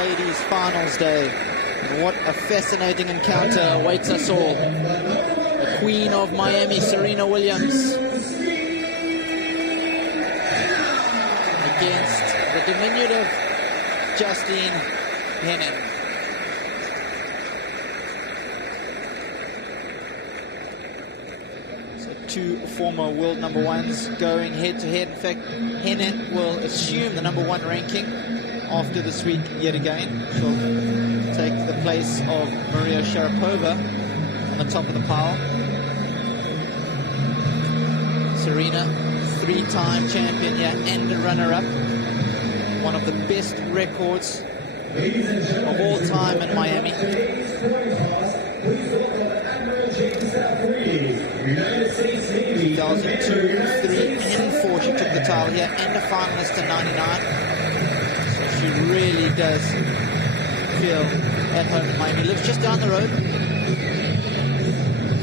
ladies' finals day. And what a fascinating encounter awaits us all. The Queen of Miami, Serena Williams, against the diminutive Justine Henin. Two former world number ones going head-to-head. In fact, Henin will assume the number one ranking after this week yet again. She'll take the place of Maria Sharapova on the top of the pile. Serena, three-time champion here and a runner-up. One of the best records of all time in Miami. 2002, 3, and 4, she took the title here, and a finalist in 99. So she really does feel at home in Miami. Lives just down the road,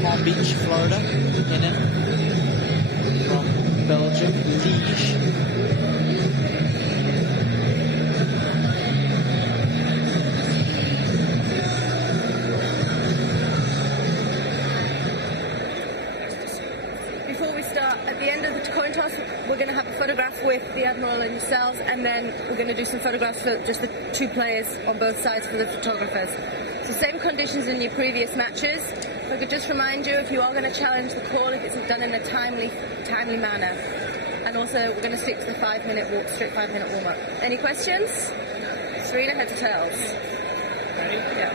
Palm Beach, Florida. Henin from Belgium, Liège. We're going to have a photograph with the Admiral and yourselves, and then we're going to do some photographs for just the two players on both sides for the photographers. So same conditions in your previous matches. I could just remind you, if you are going to challenge the call, if it's done in a timely manner. And also, we're going to stick to the 5-minute walk, strict 5-minute warm-up. Any questions? Serena, heads or tails? Ready? Yeah.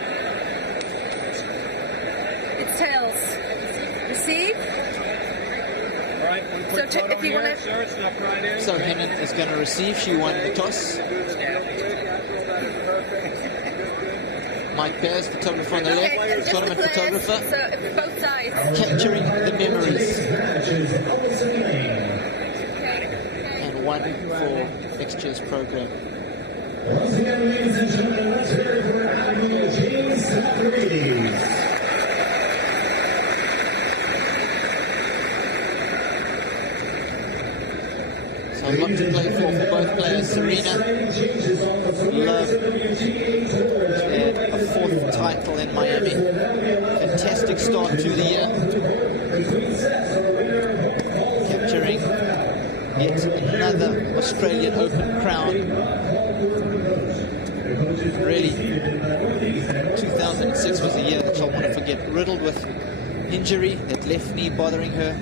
It's tails. Receive. So if you want to... So Henin is going to receive. She won the toss. Mike Bears, photographer on the left, tournament photographer. So both sides. Capturing the memories. And one for next year's program. Once again, ladies and gentlemen, let's hear it for Admiral James Saffery. A lot to play for both players. Serena loved had a fourth title in Miami. Fantastic start to the year. Capturing yet another Australian Open crown. Really, 2006 was a year that she'll want to forget. Riddled with injury, that left knee bothering her.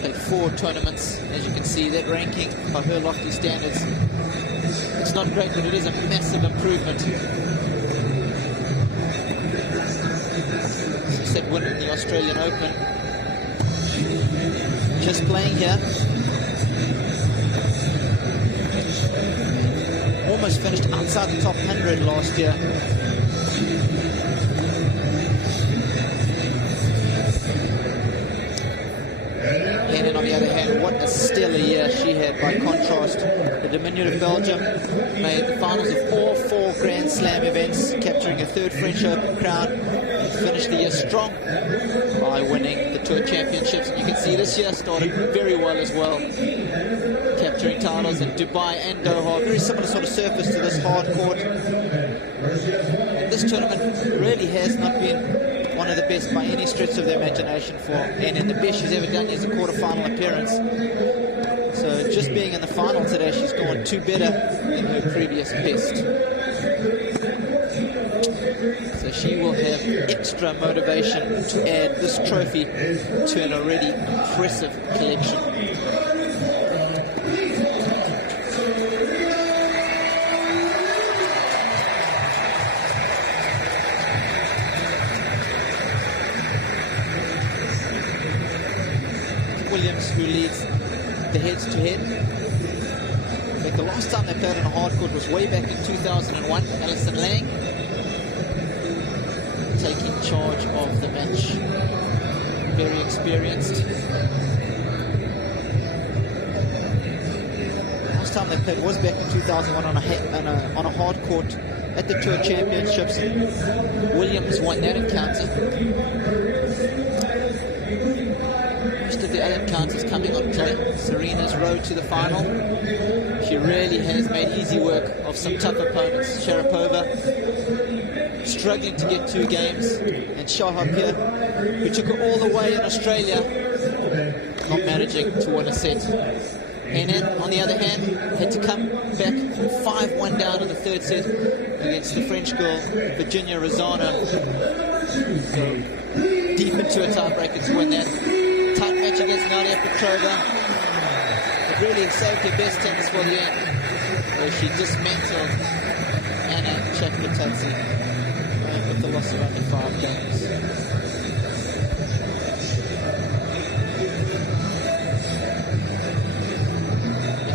Played 4 tournaments. As you can see, that ranking by her lofty standards, it's not great, but it is a massive improvement. As I said, winning the Australian Open, just playing here, almost finished outside the top 100 last year. Henin, on the other hand, what a stellar year she had. By contrast, the diminutive Belgium made the finals of all 4 Grand Slam events, capturing a 3rd French Open crown, and finished the year strong by winning the Tour Championships. And you can see this year started very well as well, capturing titles in Dubai and Doha. Very similar sort of surface to this hard court. And this tournament really has not been one of the best by any stretch of the imagination for Henin. The best she's ever done is a quarter-final appearance. So just being in the final today, she's gone 2 better than her previous best. So she will have extra motivation to add this trophy to an already impressive collection. Williams, who leads the heads-to-head. In fact, the last time they played on a hard court was way back in 2001. Alison Lang taking charge of the match. Very experienced. Last time they played was back in 2001 on a hard court at the Tour Championships. Williams won that encounter. The other encounters coming on play. Serena's road to the final. She really has made easy work of some tough opponents. Sharapova struggling to get 2 games, and Shahapia, who took her all the way in Australia, not managing to win a set. Henin, on the other hand, had to come back 5-1 down in the 3rd set against the French girl, Virginia Rosano. Go deep into a tiebreaker to win that. Tight match against Nadia Petrova. But really saved her best tennis for the end, where she dismantled Anna Chakmatadze with the loss of only 5 games.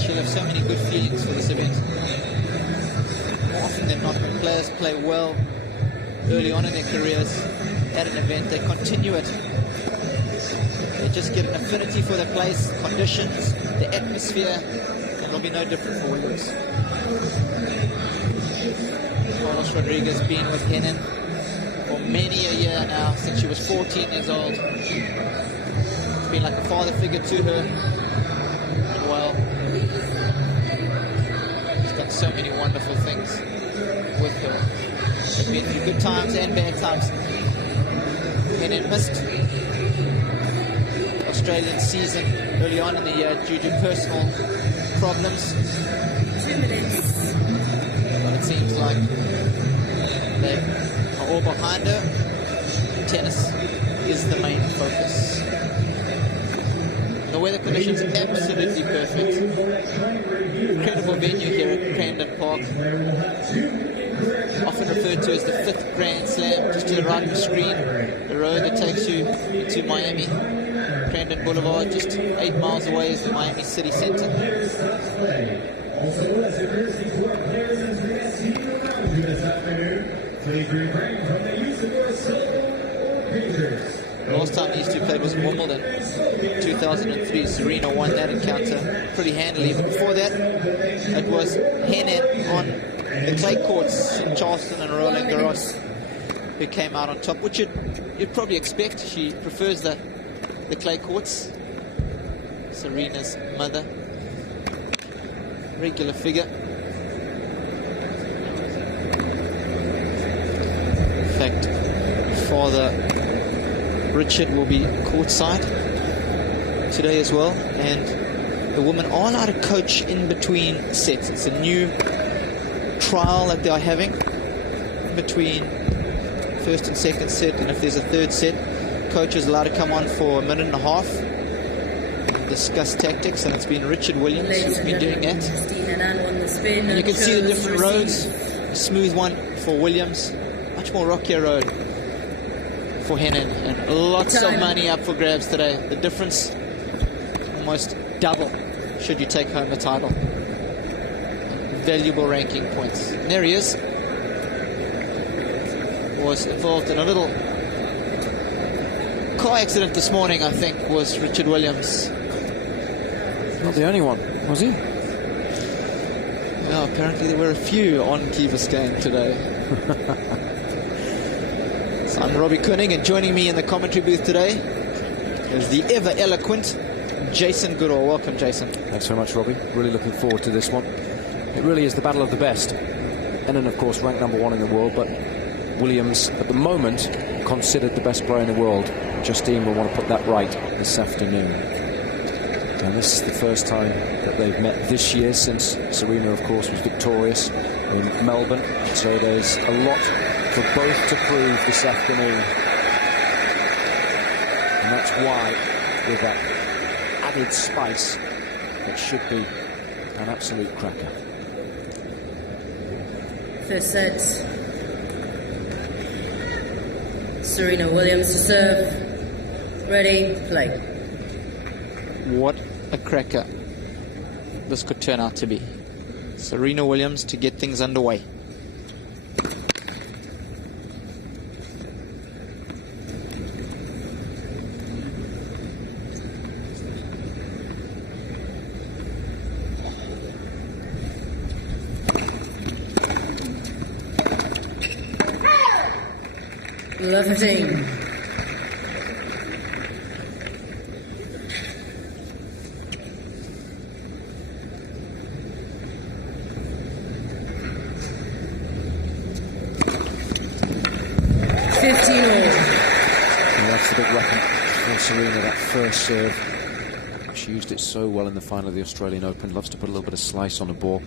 She'll have so many good feelings for this event. More often than not, when players play well early on in their careers at an event, they continue it. They just get an affinity for the place, conditions, the atmosphere, and it'll be no different for Williams. Carlos Rodriguez been with Henin for many a year now, since she was 14 years old. It's been like a father figure to her. And well, so many wonderful things with her. They've been through good times and bad times. And it missed Australian season early on in the year due to personal problems. 2 minutes. But it seems like they are all behind her. Tennis is the main focus. The weather conditions are absolutely perfect. Incredible venue here at Camden Park. Often referred to as the 5th Grand Slam, just to the right of the screen. The road that takes you to Miami. Camden Boulevard, just 8 miles away, is the Miami City Center. Last time these two played was in Wimbledon, 2003. Serena won that encounter pretty handily, but before that, it was Henin on the clay courts in Charleston and Roland Garros who came out on top, which you'd probably expect. She prefers the clay courts. Serena's mother, regular figure. In fact, father Richard will be courtside today as well, and the women are allowed to coach in between sets. It's a new trial that they are having between 1st and 2nd set, and if there's a 3rd set, coach is allowed to come on for a minute and a half and discuss tactics, and it's been Richard Williams who's been doing that. Justine Henin won the spin. And you can see the different roads. A smooth one for Williams, much more rockier road for Henin, and lots of money up for grabs today. The difference almost double should you take home the title. Valuable ranking points. And there he is. Was involved in a little car accident this morning, I think, was Richard Williams. Not the only one, was he? No, apparently there were a few on Key Biscayne today. So I'm Robbie Koenig, and joining me in the commentary booth today is the ever-eloquent Jason Goodall. Welcome, Jason. Thanks very much, Robbie. Really looking forward to this one. It really is the battle of the best. Henin, of course, ranked #1 in the world, but Williams, at the moment, considered the best player in the world. Justine will want to put that right this afternoon. And this is the first time that they've met this year, since Serena, of course, was victorious in Melbourne. So there's a lot for both to prove this afternoon. And that's why, with that added spice, it should be an absolute cracker. First set. Serena Williams to serve. Ready, play. What a cracker this could turn out to be. Serena Williams to get things underway. Left-handed. Oh, Serena, that first serve. She used it so well in the final of the Australian Open. Loves to put a little bit of slice on the ball.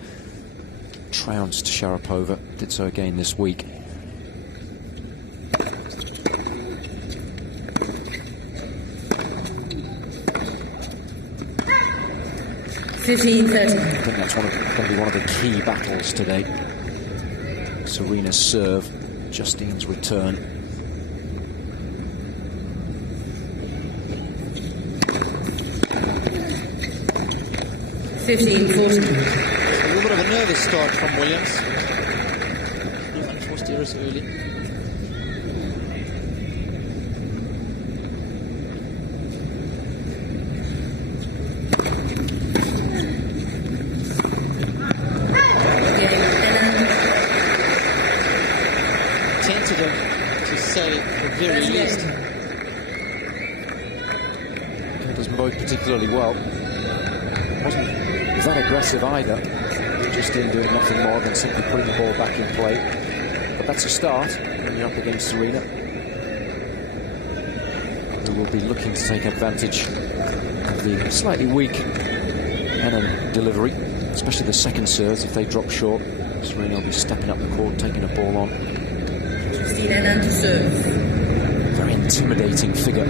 Trounced Sharapova. Did so again this week. I think that's going to be one of the key battles today. Serena's serve, Justine's return. A little bit of a nervous start from Williams. Unforced errors early. Particularly well. Wasn't that aggressive either. Justine doing nothing more than simply putting the ball back in play. But that's a start when you're up against Serena, who will be looking to take advantage of the slightly weak Henin delivery, especially the second serves. If they drop short, Serena will be stepping up the court, taking the ball on. Justine Henin to serve. Very intimidating figure.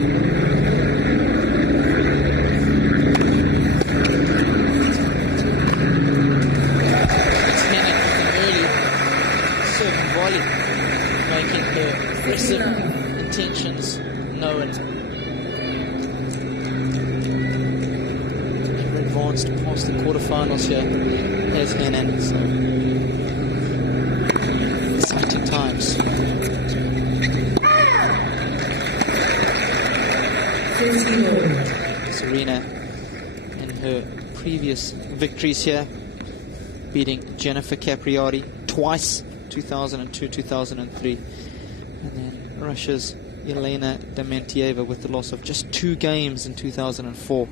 Intentions known. Never advanced past the quarterfinals here as Henin, so exciting times. Serena in her previous victories here, beating Jennifer Capriati twice, 2002, 2003. And then Russia's Elena Dementieva with the loss of just 2 games in 2004.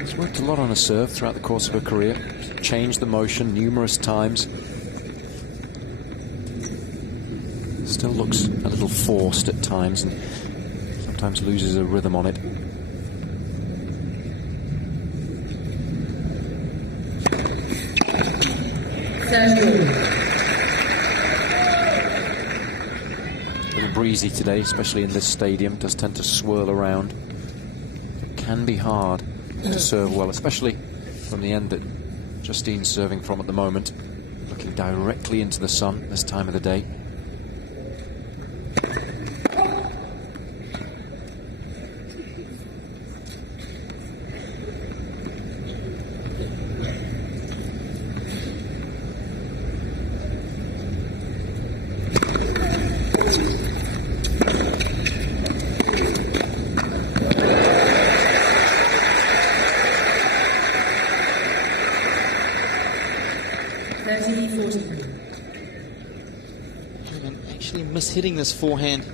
She's worked a lot on her serve throughout the course of her career. Changed the motion numerous times. Still looks a little forced at times and sometimes loses a rhythm on it. A little breezy today, especially in this stadium. Does tend to swirl around. It can be hard to serve well, especially from the end that Justine's serving from at the moment. Looking directly into the sun this time of the day. Actually mishitting this forehand.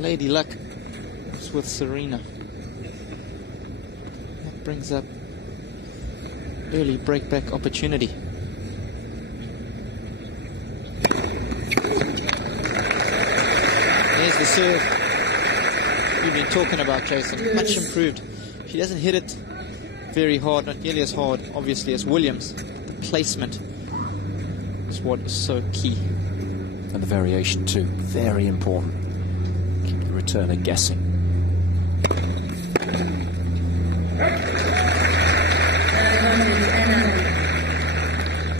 Lady luck was with Serena. That brings up early breakback opportunity. There's the serve you've been talking about, Jason. Much improved. She doesn't hit it very hard, not nearly as hard, obviously, as Williams. The placement is what is so key. And the variation too, very important. Keep the returner guessing.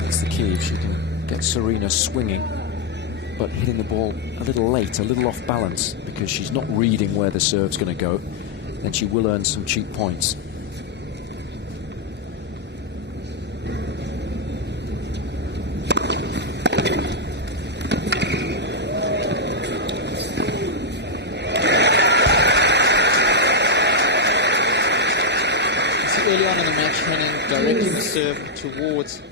That's the key. If she can get Serena swinging, but hitting the ball a little late, a little off balance, because she's not reading where the serve's going to go, then she will earn some cheap points. Early on in the match, Henin directing the serve towards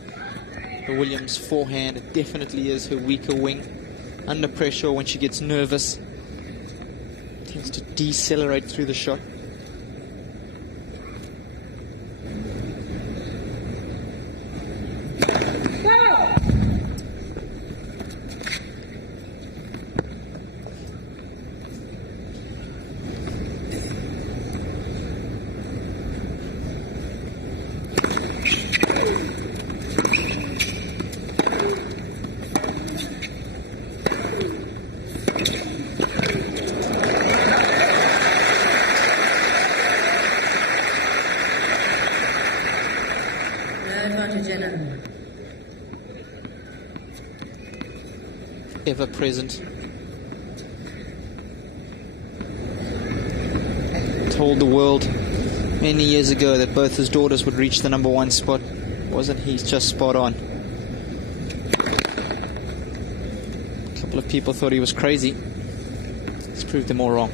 the Williams forehand. It definitely is her weaker wing. under pressure, when she gets nervous, tends to decelerate through the shot. Ever present. Told the world many years ago that both his daughters would reach the #1 spot. Wasn't he just spot on? A couple of people thought he was crazy. He's proved them all wrong.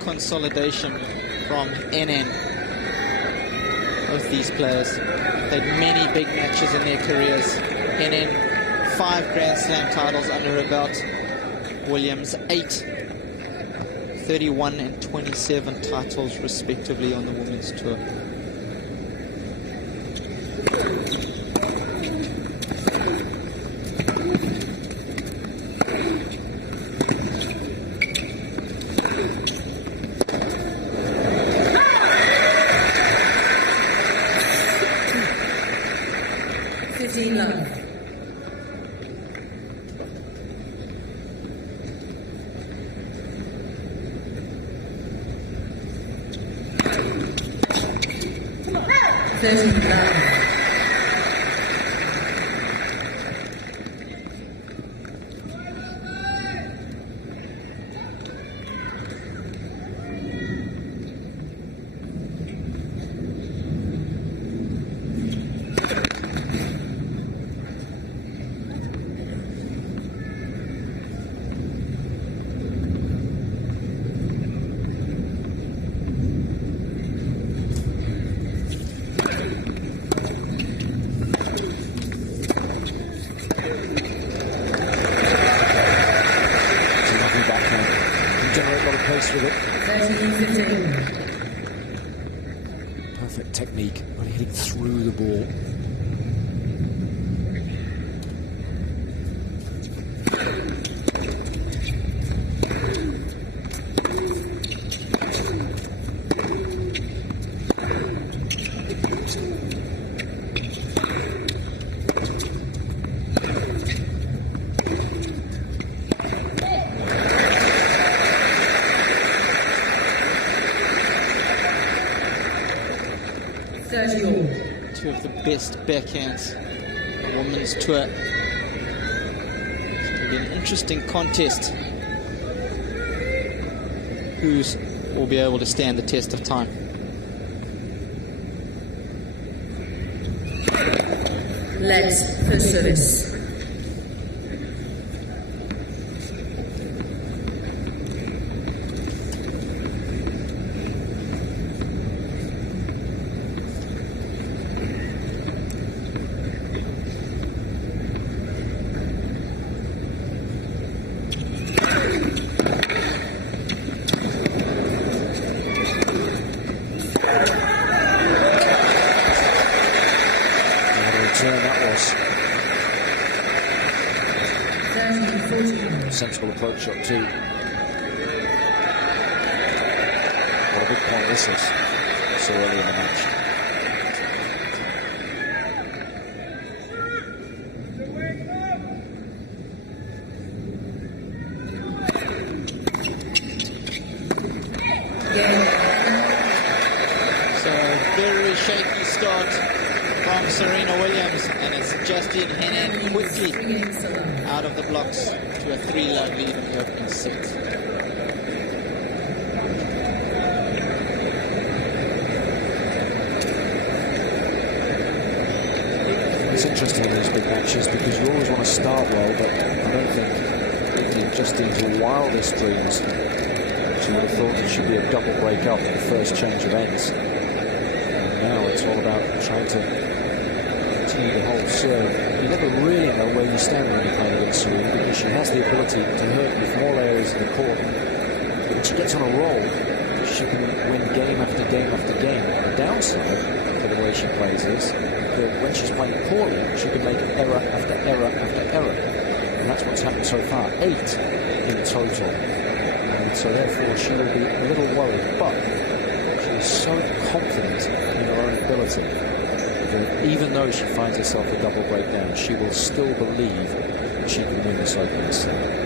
Consolidation from Henin. Both these players played many big matches in their careers. Henin, 5 Grand Slam titles under her belt. Williams, 8. 31 and 27 titles respectively on the women's tour. Perfect technique, but hitting through the ball. Two of the best backhands on the women's tour. It's going to be an interesting contest. Who's will be able to stand the test of time? Let's pursue this. Sensible approach shot too. What a big point this is. So early in the match. So very shaky start from Serena Williams, and it's Justine Henin quickly out of the blocks to a 3-love lead in the opening set. it's interesting in these big matches because you always want to start well, but I don't think in Justine's wildest dreams she would have thought it should be a double break up in the first change of ends. And now it's all about trying to continue the whole serve. You never really know where you stand when you're playing against Serena because she has the ability to hurt with more areas of the court. But when she gets on a roll, she can win game after game after game. The downside to the way she plays is that when she's playing poorly, she can make error after error after error. And that's what's happened so far, 8 in total. And so therefore she will be a little worried, but she is so confident in her own ability that even though she finds herself a double breakdown, she will still believe that she can win this opening set.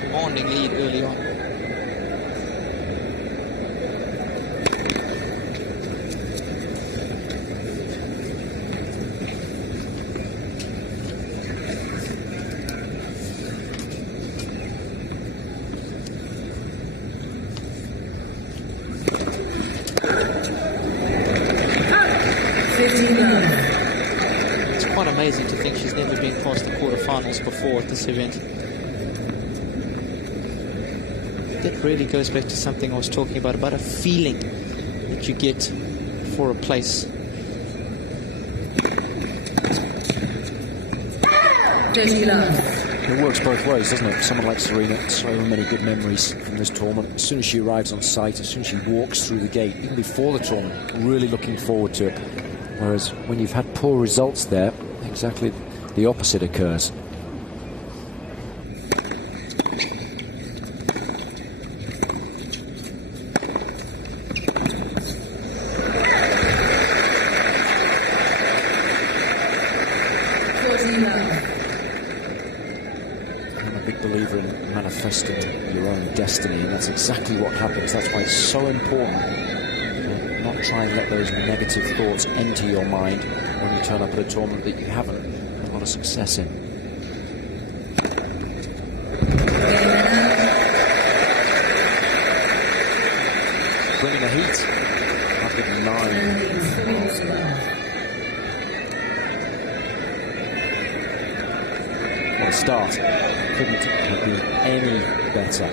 Commanding lead early on. It's quite amazing to think she's never been past the quarterfinals before at this event. That really goes back to something I was talking about a feeling that you get for a place. It works both ways, doesn't it? Someone like Serena, so many good memories from this tournament. As soon as she arrives on site, as soon as she walks through the gate, even before the tournament, really looking forward to it. Whereas when you've had poor results there, exactly the opposite occurs. Manifesting your own destiny, and that's exactly what happens. That's why it's so important to not try and let those negative thoughts enter your mind when you turn up at a tournament that you haven't had a lot of success in. Bringing the heat up at 9. What a start. Couldn't have been any better.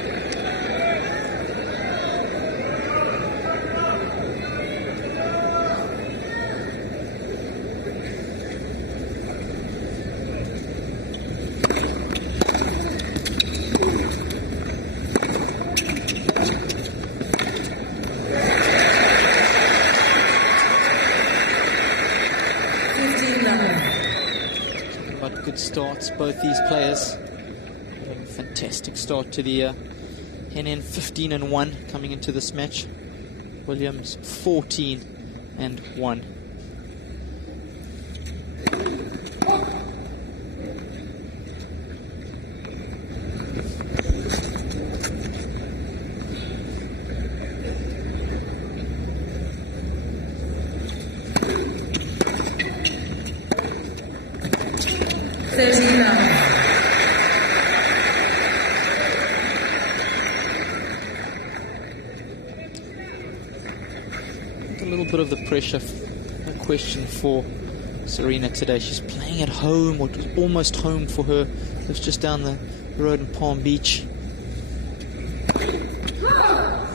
Talking about good starts, both these players. Fantastic start to the year. Henin 15-1 coming into this match. Williams 14-1. A little bit of the pressure, no question, for Serena today. She's playing at home, or it was almost home for her. It was just down the road in Palm Beach.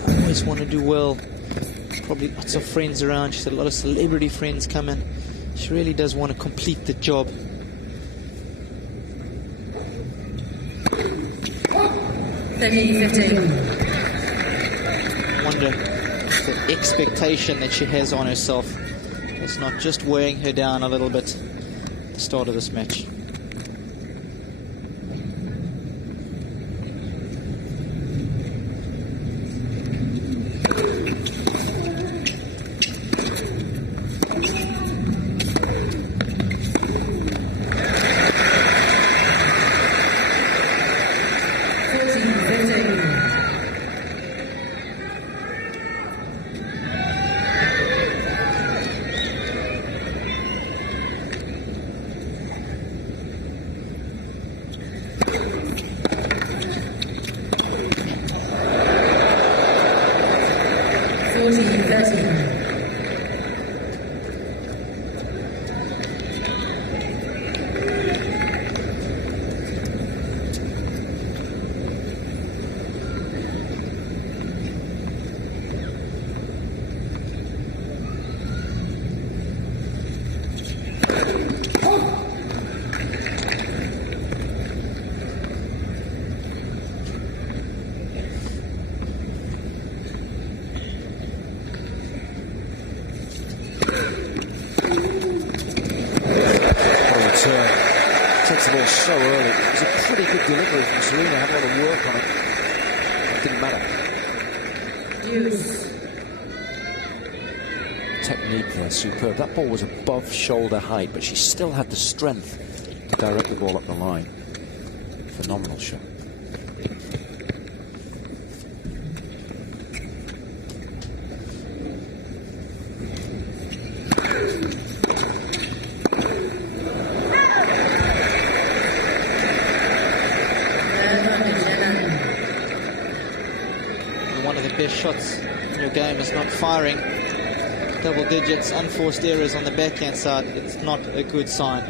Always want to do well. Probably lots of friends around. She's had a lot of celebrity friends come in. She really does want to complete the job. Wonder the expectation that she has on herself it's not just weighing her down a little bit at the start of this match. Takes the ball so early. It was a pretty good delivery from Serena. Had a lot of work on it. It didn't matter. Technique there, superb. That ball was above shoulder height, but she still had the strength to direct the ball up the line. Phenomenal shot. Shots in your game is not firing. Double digits, unforced errors on the backhand side. It's not a good sign.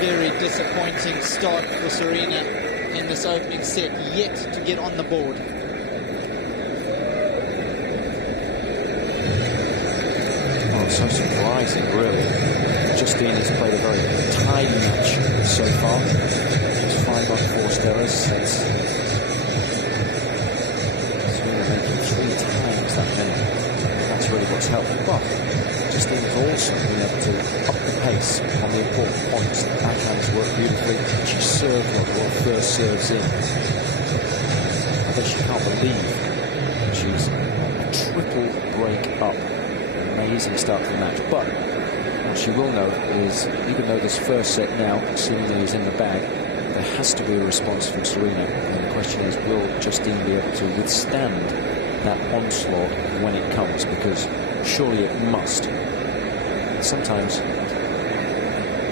Very disappointing start for Serena in this opening set, yet to get on the board. So surprising, really. Justine has played a very tidy match so far. Just 5 unforced errors. Serena making 3 times that many. That's really what's helped. But Justine has also been able to up the pace on the important points. The backhands work beautifully. She served well, the first serves in. I think she can't believe she's a triple break up. Amazing start to the match, but what she will know is, even though this first set now seemingly is in the bag, there has to be a response from Serena, and the question is, will Justine be able to withstand that onslaught when it comes, because surely it must. Sometimes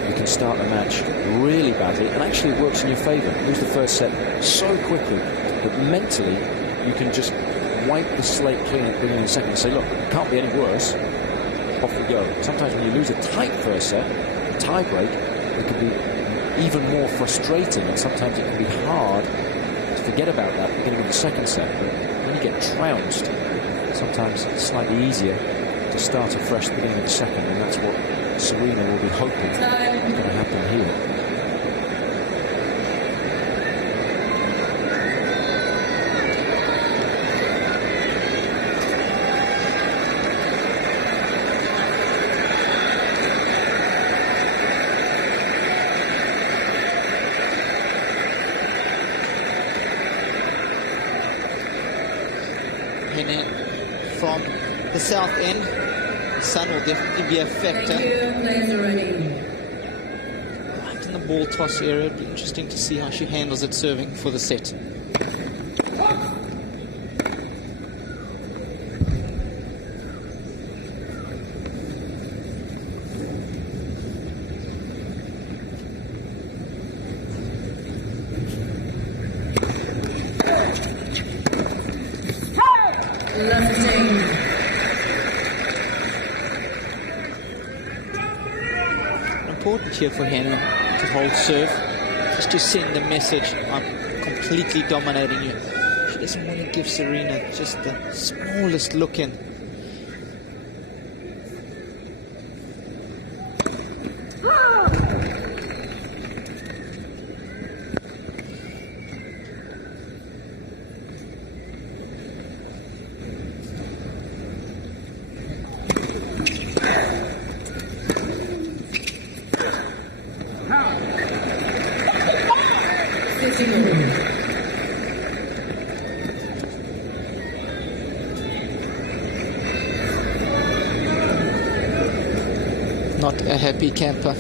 you can start a match really badly and actually it works in your favour. Lose the first set so quickly that mentally you can just wipe the slate clean at the beginning of the second and say, look, it can't be any worse. Off we go. Sometimes when you lose a tight first set, a tie break, it can be even more frustrating, and sometimes it can be hard to forget about that at the beginning of the second set. But when you get trounced, sometimes it's slightly easier to start afresh at the beginning of the second, and that's what Serena will be hoping is going to happen here. Henin from the south end. The sun will definitely be a factor. Right in the ball toss area. It'll be interesting to see how she handles it serving for the set. Important here for Henin to hold serve, just to send the message, I'm completely dominating you. She doesn't want to give Serena just the smallest look in. Not a happy camper.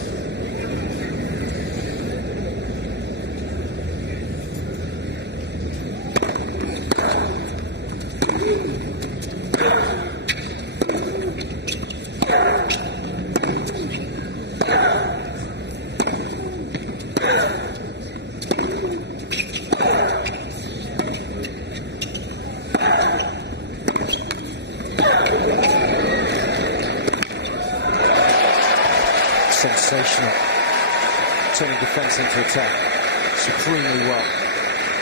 Sensational. Turning defence into attack supremely well.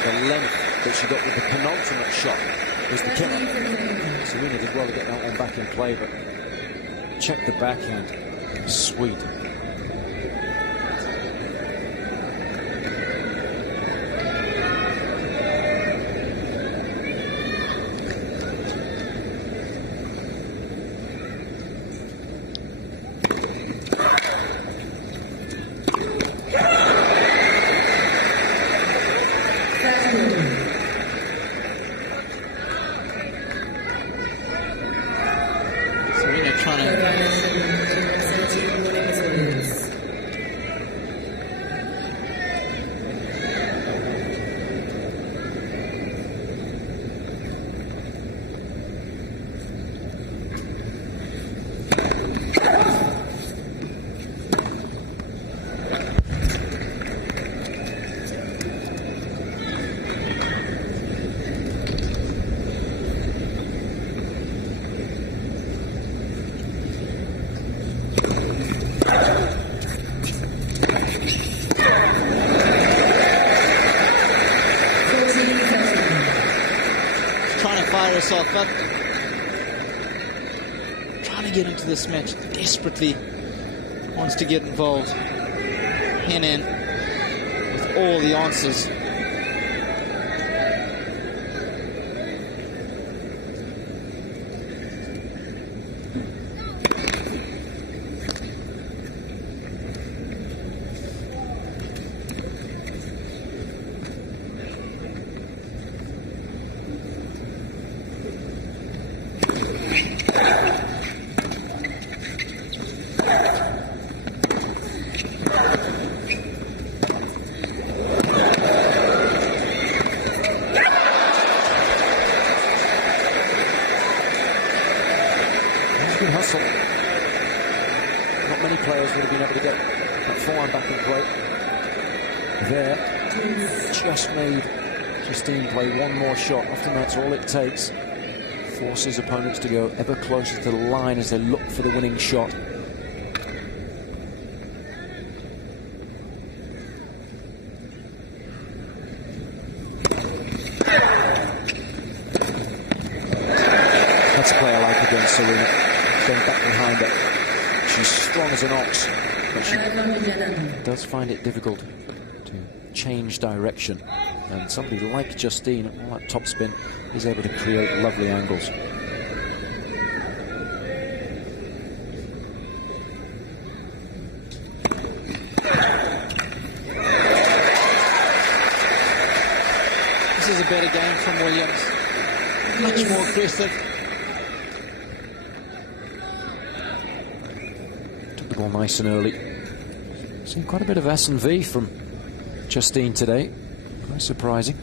The length that she got with the penultimate shot was the killer. Serena did well to get that one back in play, but check the backhand. Sweet. Serena trying to fire herself up, trying to get into this match, desperately wants to get involved. Henin with all the answers. Good hustle. Not many players would have been able to get that forehand back in play. There, just made Justine play one more shot. Often that's all it takes. Forces opponents to go ever closer to the line as they look for the winning shot. That's a play I like against Serena. Going back behind her. She's strong as an ox, but she does find it difficult to change direction. And somebody like Justine, all that topspin, is able to create lovely angles. This is a better game from Williams. Much more aggressive. Ball nice and early. Seen quite a bit of S&V from Justine today. Very surprising.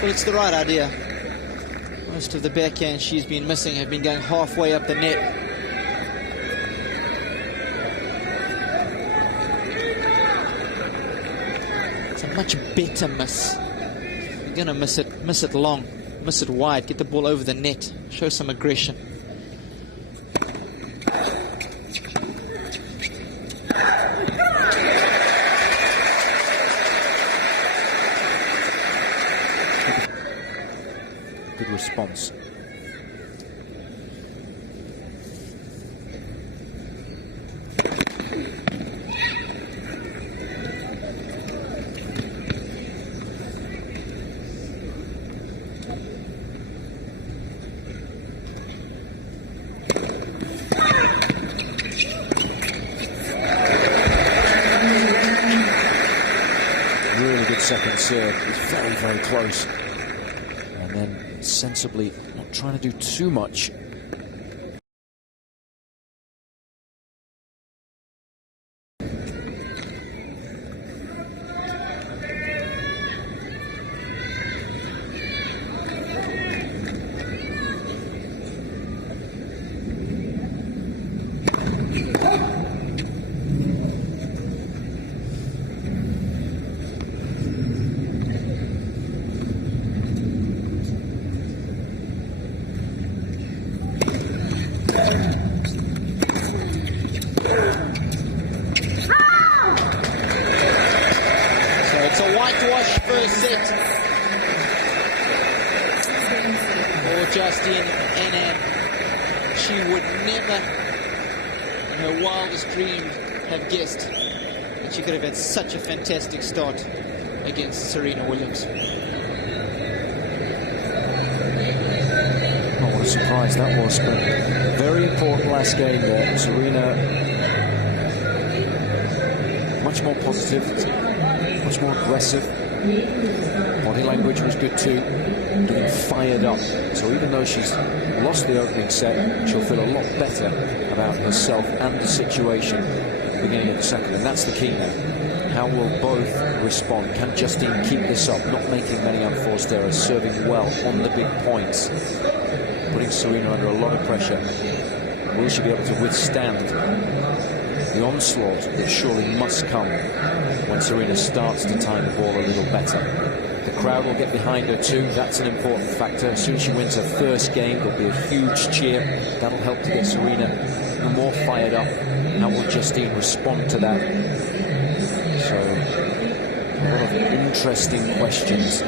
Well, it's the right idea. Most of the backhand she's been missing have been going halfway up the net. It's a much better miss. You're going to miss it long, miss it wide, get the ball over the net, show some aggression. Good response. second serve is very, very close. And then sensibly not trying to do too much. Justine Henin. She would never, in her wildest dreams, have guessed that she could have had such a fantastic start against Serena Williams. Oh, what a surprise that was, but very important last game there. Serena, much more positive, much more aggressive. Body language was good too, getting fired up. So even though she's lost the opening set, she'll feel a lot better about herself and the situation at the beginning of the second. And that's the key now. How will both respond? Can Justine keep this up, not making many unforced errors, serving well on the big points, putting Serena under a lot of pressure? Will she be able to withstand the onslaught that surely must come when Serena starts to time the ball a little better? The crowd will get behind her too. That's an important factor. As soon as she wins her first game, there'll be a huge cheer. That'll help to get Serena even more fired up. How will Justine respond to that? So, a lot of interesting questions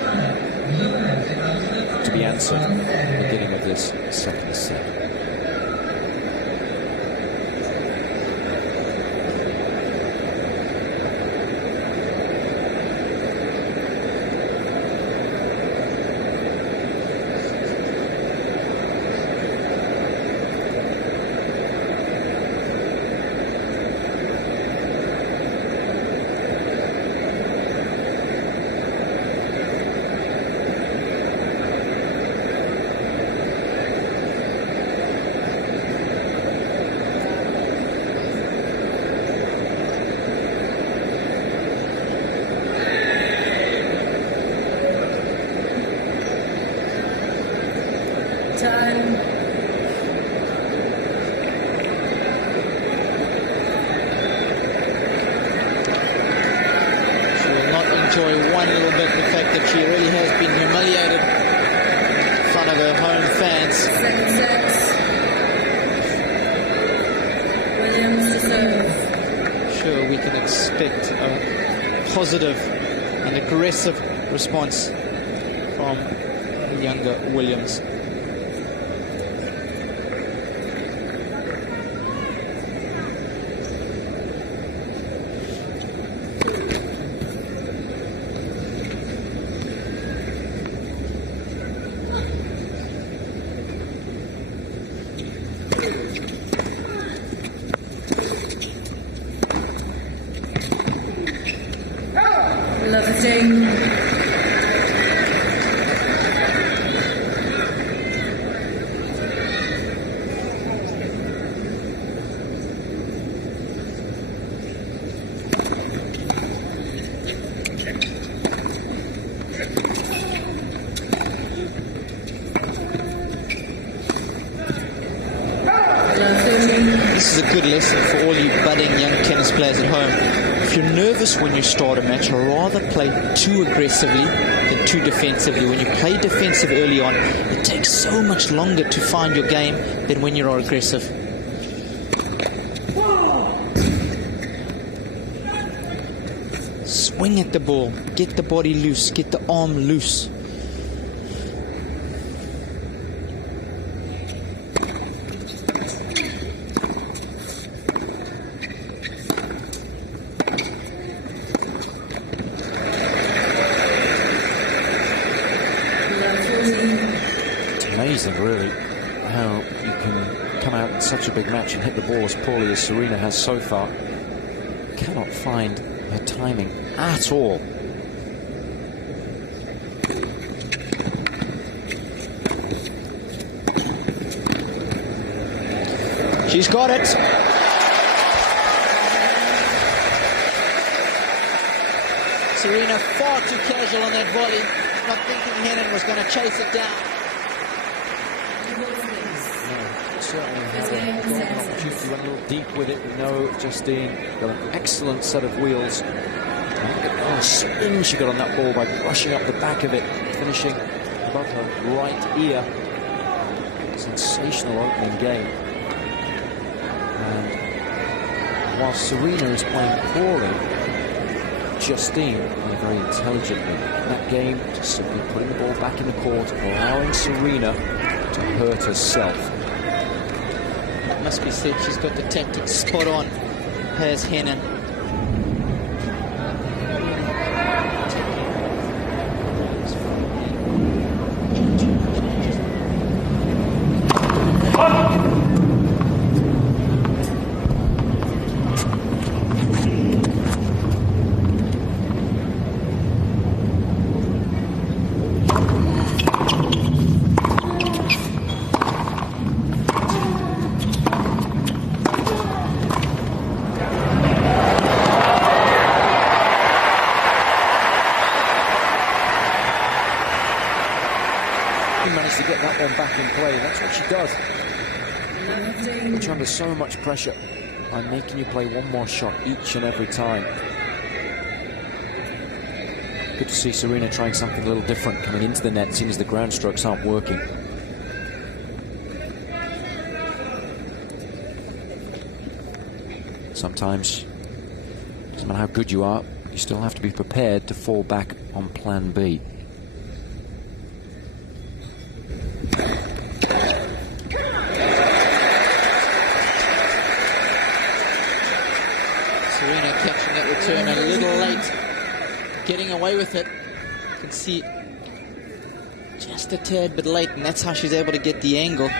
to be answered at the beginning of this second set. One little bit the fact that she really has been humiliated in front of her home fans. Sure, we can expect a positive and aggressive response from the younger Williams. This is a good lesson for all you budding young tennis players at home. If you're nervous when you start a match, rather play too aggressively than too defensively. When you play defensive early on, it takes so much longer to find your game than when you're aggressive. Swing at the ball, get the body loose, get the arm loose. Amazing, really, how you can come out in such a big match and hit the ball as poorly as Serena has so far. Cannot find her timing at all. She's got it. Serena far too casual on that volley, not thinking Henin was going to chase it down. Certainly had an opportunity, went a little deep with it. We know Justine got an excellent set of wheels. Oh, spin she got on that ball by brushing up the back of it, finishing above her right ear. Sensational opening game. And while Serena is playing poorly, Justine playing very intelligently in that game, just simply putting the ball back in the court, allowing Serena to hurt herself. Must be said, she's got the tactics spot on, has Henin. Managed to get that one back in play. That's what she does. Put you under so much pressure by making you play one more shot each and every time. Good to see Serena trying something a little different coming into the net, seeing as the ground strokes aren't working. Sometimes, doesn't matter how good you are, you still have to be prepared to fall back on plan B. Serena catching that return a little late, getting away with it. You can see just a tad bit late, and that's how she's able to get the angle.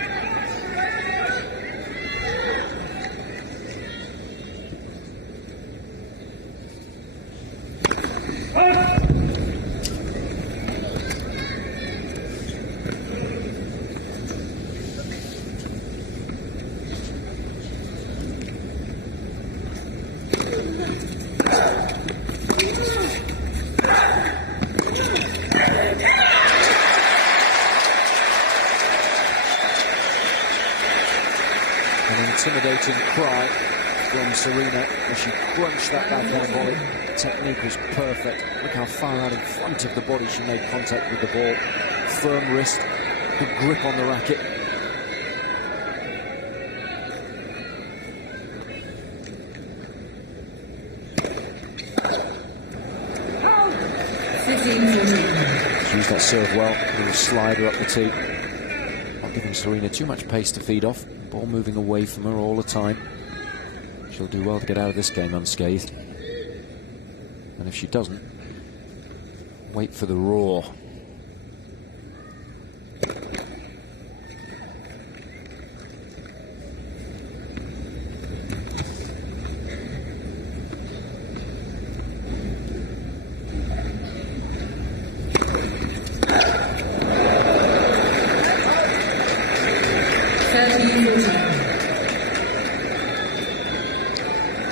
An intimidating cry from Serena as she crunched that backhand volley. The technique was perfect. Look how far out in front of the body she made contact with the ball. Firm wrist, good grip on the racket. She used that serve well, a little slider up the tee. Not giving Serena too much pace to feed off. Ball moving away from her all the time. She'll do well to get out of this game unscathed. And if she doesn't, wait for the roar.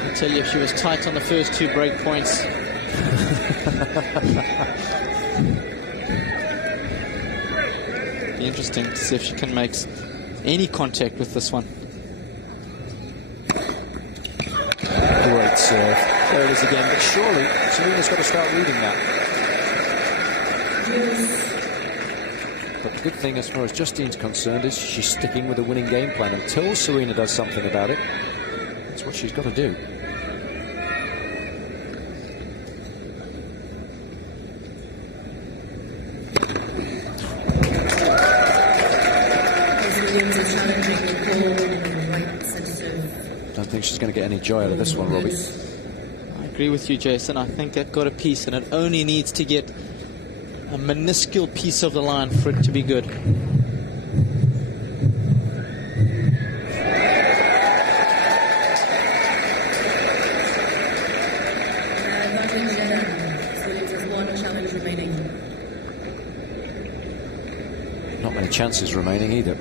I tell you, if she was tight on the first two break points. Be interesting to see if she can make any contact with this one. Great serve. There it is again, but surely Serena's got to start reading that. But the good thing as far as Justine's concerned is she's sticking with a winning game plan until Serena does something about it. That's what she's got to do. Don't think she's going to get any joy out of this one, Robbie. I agree with you, Jason. I think that got a piece, and it only needs to get a minuscule piece of the line for it to be good. Not many chances remaining either.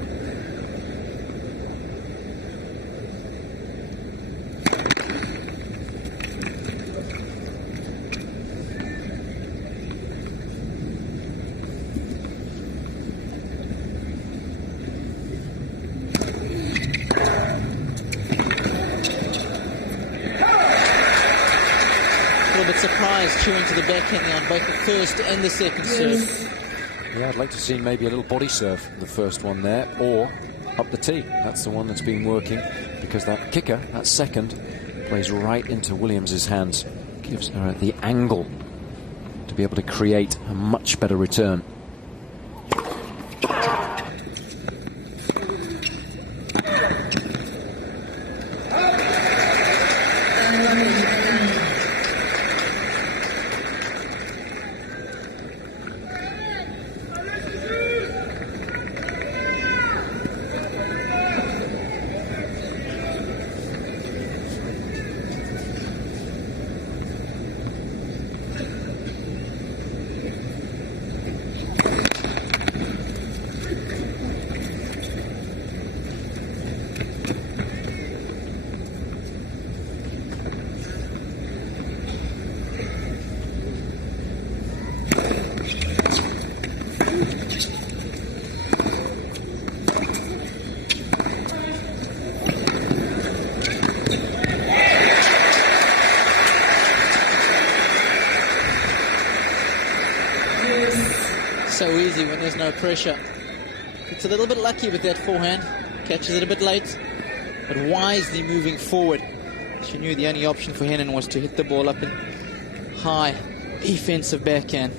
little bit surprised chewing to the backhand on both the first and the second serve. Yeah, I'd like to see maybe a little body serve, the first one there, or up the tee. That's the one that's been working, because that kicker, that second, plays right into Williams' hands. Gives her the angle to be able to create a much better return. So easy when there's no pressure. It's a little bit lucky with that forehand. Catches it a bit late, but wisely moving forward. She knew the only option for Henin was to hit the ball up in high defensive backhand.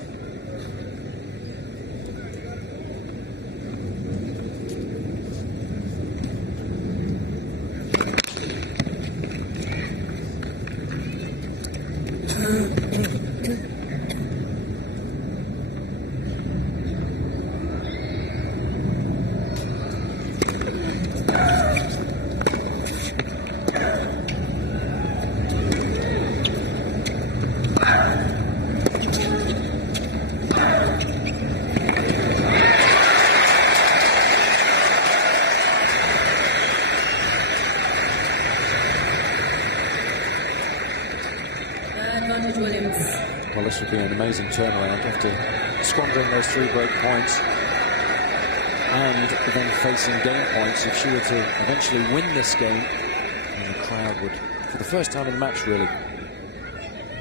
Well, this would be an amazing turnaround after squandering those 3 break points and then facing game points. If she were to eventually win this game, then the crowd would, for the first time in the match really,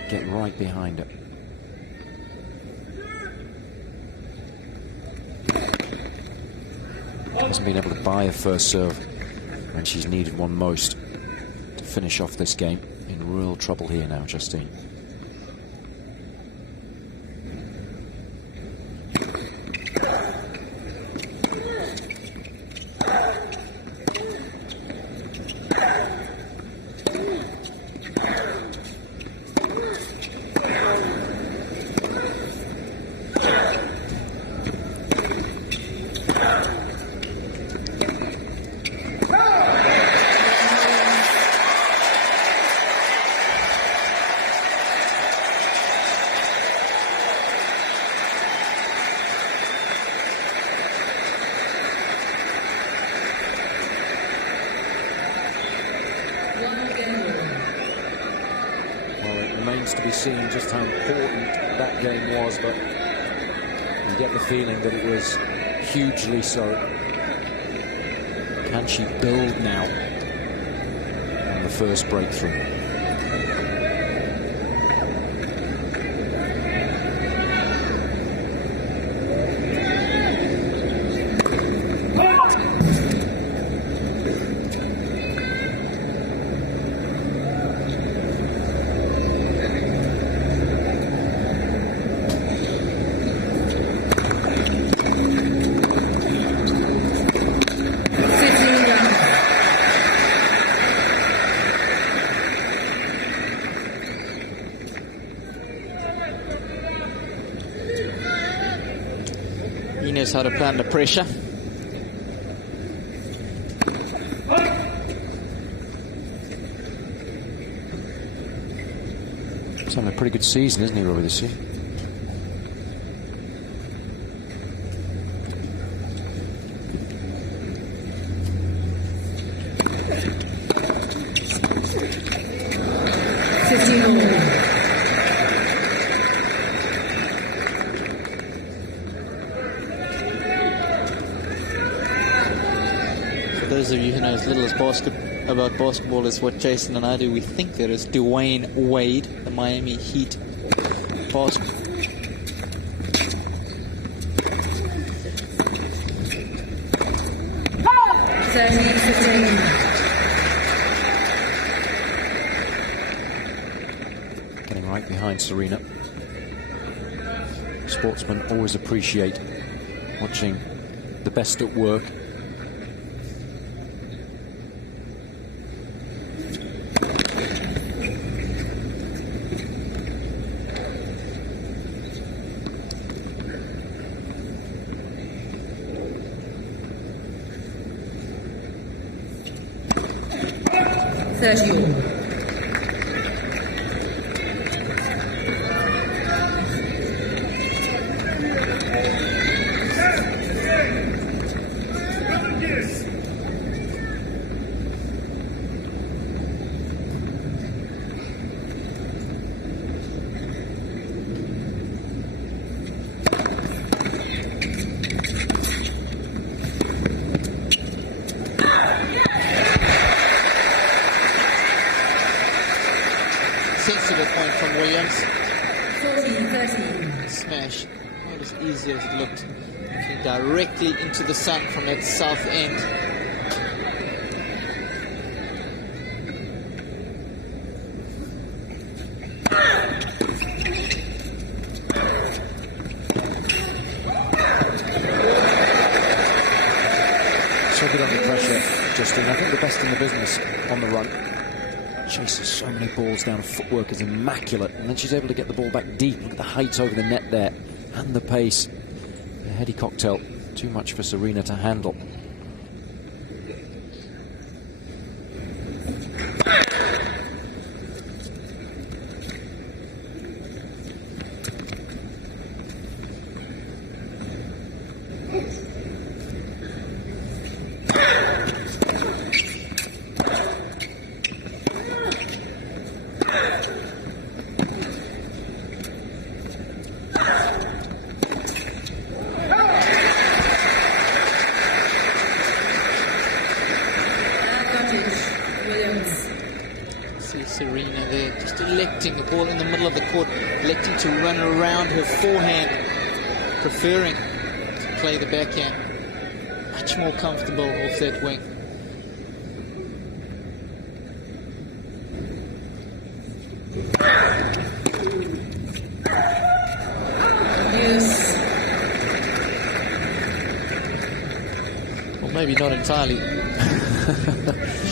get right behind it. Hasn't been able to buy a first serve when she's needed one most to finish off this game. In real trouble here now, Justine. To be seen just how important that game was, but you get the feeling that it was hugely so. Can she build now on the first breakthrough? He knows how to play under pressure. He's having a pretty good season, isn't he, Robbie, this year? For those of you who know as little as basketball, about basketball is what Jason and I do. We think there is Dwayne Wade, the Miami Heat basketball. Getting right behind Serena. Sportsmen always appreciate watching the best at work. Sensible point from Williams. Smash. Not as easy as it looked. Looking directly into the sun from that south end. So good under pressure, Justine. I think the best in the business on the run. Chases so many balls down. Footwork is immaculate, and then she's able to get the ball back deep. Look at the height over the net there, and the pace. A heady cocktail, too much for Serena to handle. See Serena there, just electing the ball in the middle of the court, electing to run around her forehand, preferring to play the backhand. Much more comfortable off that wing. Well, maybe not entirely.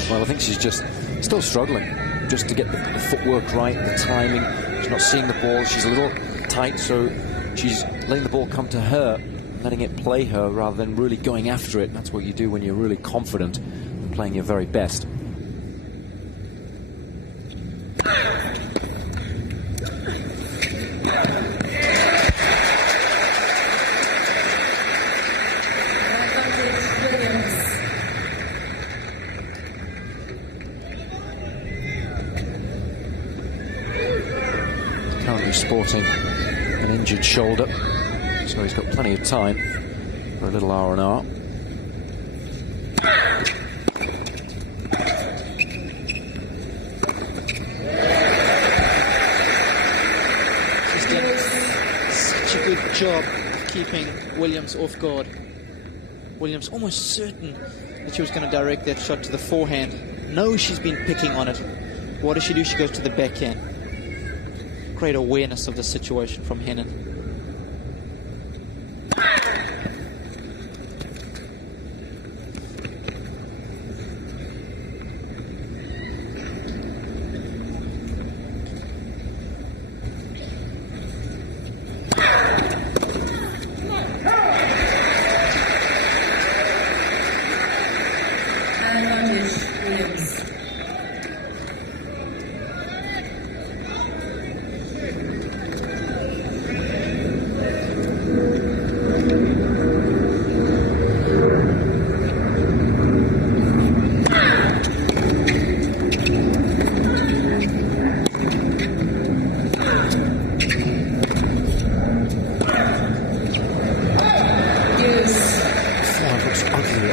Well, I think she's just still struggling just to get the footwork right, the timing. She's not seeing the ball. She's a little tight, so she's letting the ball come to her, letting it play her rather than really going after it. That's what you do when you're really confident and playing your very best. Currently sporting an injured shoulder, so he's got plenty of time for a little R&R. She's done such a good job of keeping Williams off guard. Williams almost certain that she was going to direct that shot to the forehand. No, she's been picking on it. What does she do? She goes to the backhand. Great awareness of the situation from Henin.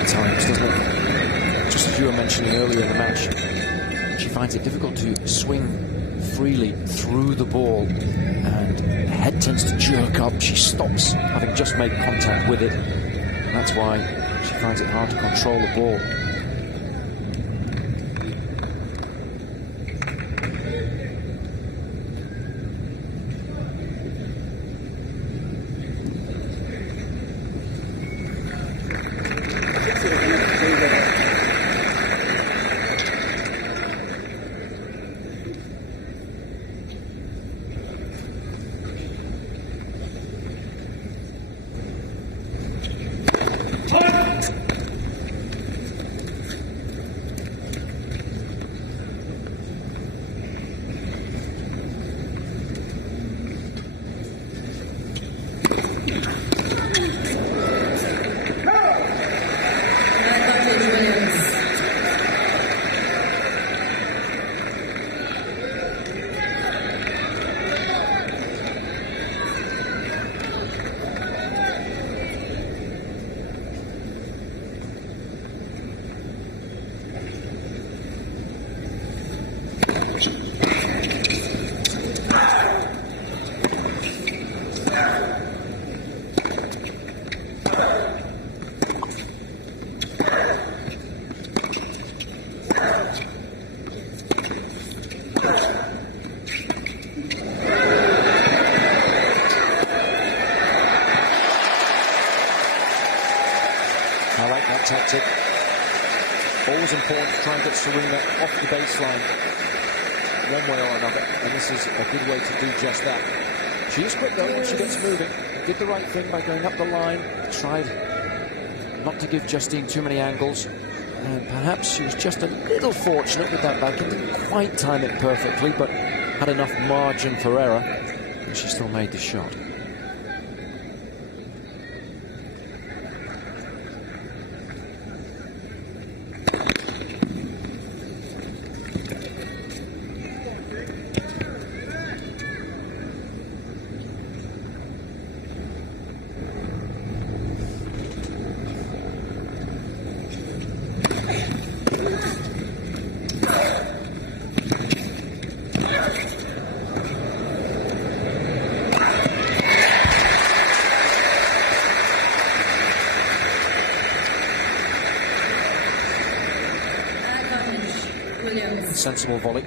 Times, doesn't it? Just as you were mentioning earlier in the match, finds it difficult to swing freely through the ball, and the head tends to jerk up. She stops having just made contact with it, and that's why she finds it hard to control the ball. I like that tactic. Always important to try and get Serena off the baseline one way or another, and this is a good way to do just that. She is quick though when she gets moving. Did the right thing by going up the line, tried not to give Justine too many angles, and perhaps she was just a little fortunate with that backhand. Didn't quite time it perfectly, but had enough margin for error, and she still made the shot. Sensible volley,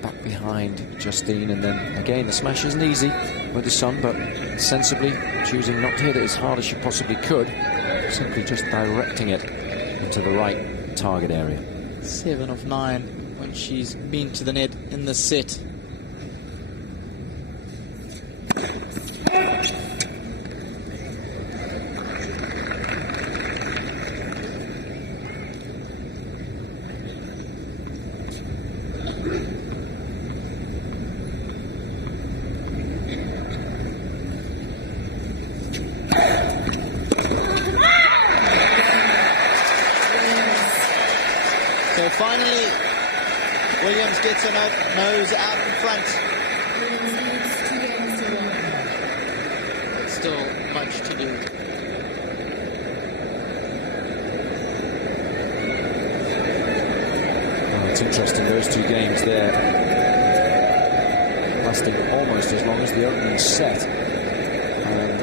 back behind Justine, and then again the smash isn't easy with the sun, but sensibly choosing not to hit it as hard as she possibly could, simply just directing it into the right target area. 7 of 9 when she's been to the net in the set. So finally, Williams gets a nose out in front. Still much to do. Oh, it's interesting, those two games there lasting almost as long as the opening set, and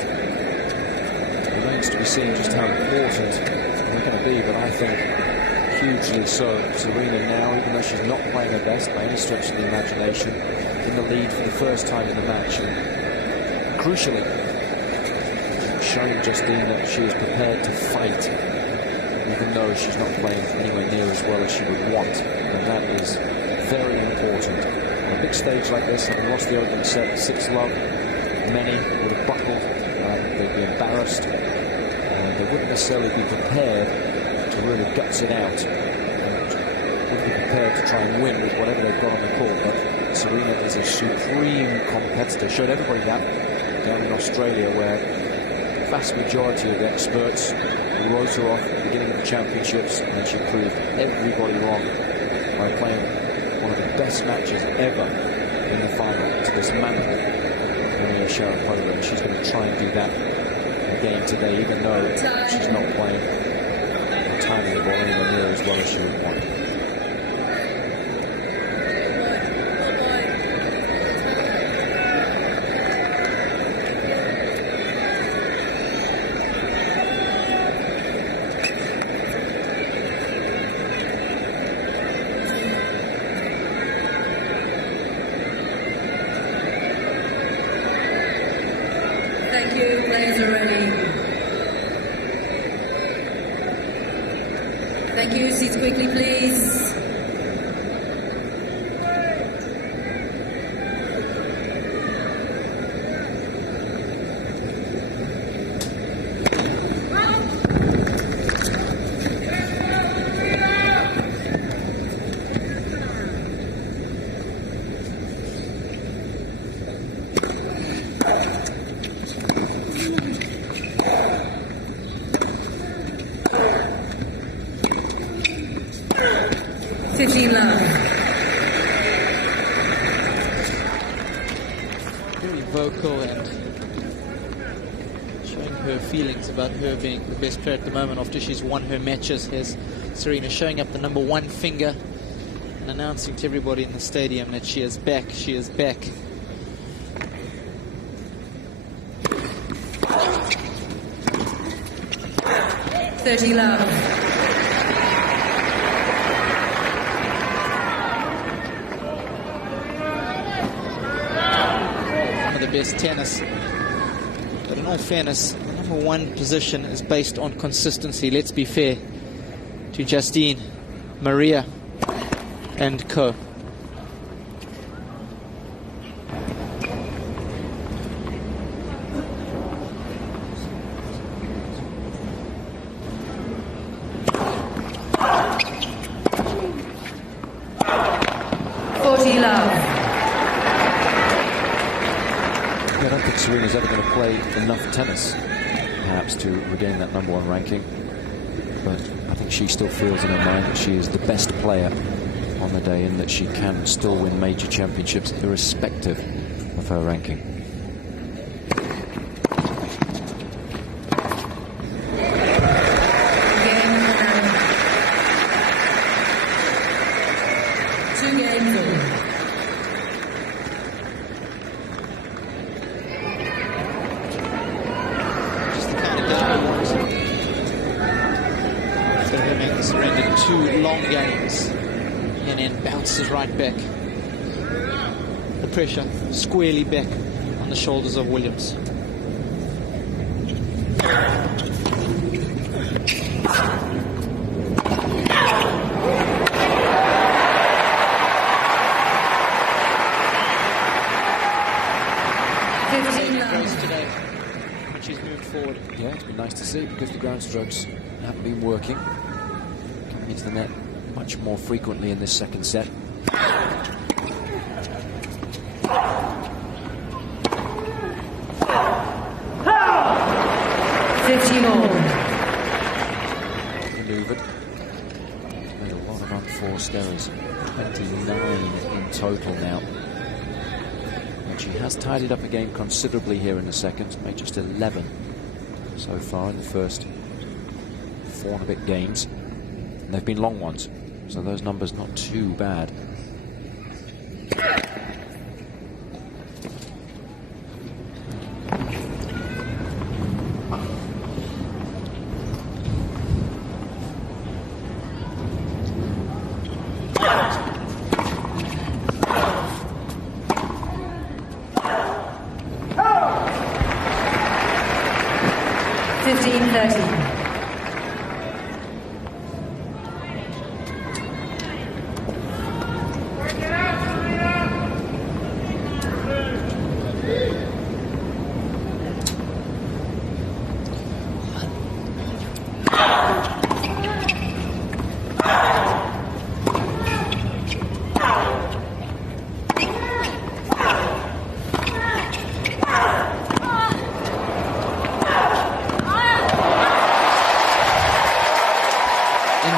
it remains to be seen just how important they're going to be, but I think hugely so. Serena now, even though she's not playing her best by any stretch of the imagination, in the lead for the first time in the match, and crucially showing Justine that she is prepared to fight, even though she's not playing anywhere near as well as she would want, and that is very important. On a big stage like this, having lost the opening set 6-love, many would have buckled, they'd be embarrassed, and they wouldn't necessarily be prepared to really guts it out, and would be prepared to try and win with whatever they've got on the court. But Serena is a supreme competitor. Showed everybody that down in Australia, where the vast majority of the experts wrote her off at the beginning of the championships, and she proved everybody wrong by playing one of the best matches ever in the final to dismantle Maria Sharapova, and she's going to try and do that again today, even though she's not playing timing the ball anywhere near as well as she would want. Thank you. Players are ready. Thank you. Seats quickly, please. Very vocal and showing her feelings about her being the best player at the moment after she's won her matches. Here's Serena showing up the number 1 finger and announcing to everybody in the stadium that she is back. She is back. $30. Best tennis, but in all fairness, the number 1 position is based on consistency. Let's be fair to Justine, Maria and co. Serena's ever going to play enough tennis, perhaps, to regain that number 1 ranking. But I think she still feels in her mind that she is the best player on the day and that she can still win major championships irrespective of her ranking. Two games over. Surrendered 2 long games and then bounces right back. The pressure squarely back on the shoulders of Williams. Today, when she's moved forward. Yeah, it's been nice to see because the ground strokes haven't been working. Into the net much more frequently in this second set. 15 all. Maneuvered. Made a lot of unforced errors. 29 in total now. And she has tidied up the game considerably here in the second. Made just 11 so far in the first 4 and a bit games. And they've been long ones, so those numbers not too bad.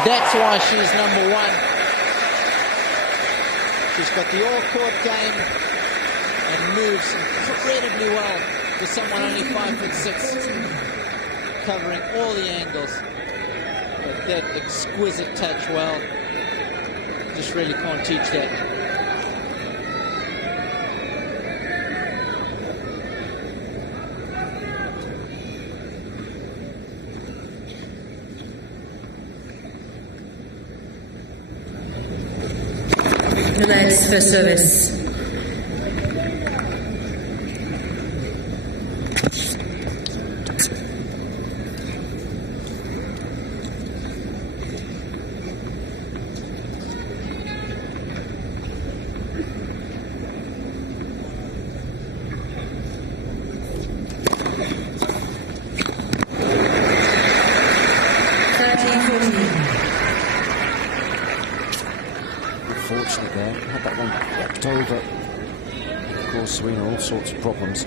That's why she's number 1. She's got the all-court game and moves incredibly well for someone only 5'6", covering all the angles. But that exquisite touch, well, just really can't teach that. Relax for service. just over. Of course, Serena, all sorts of problems.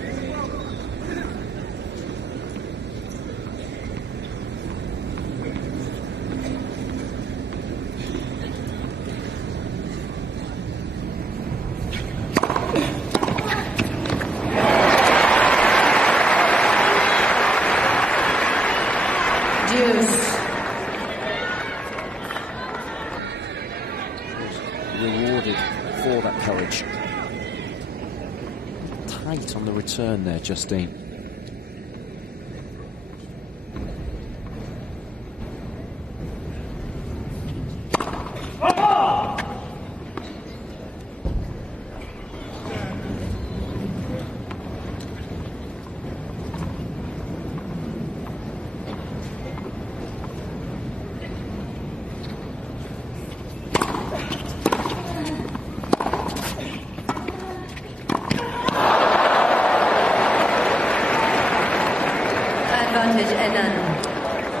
Rewarded for that courage. Tight on the return there, Justine.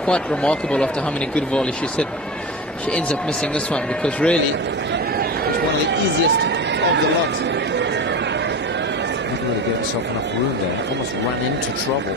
Quite remarkable after how many good volleys she said. She ends up missing this one because really it's one of the easiest of the lot. Didn't really give herself enough room there. Almost ran into trouble.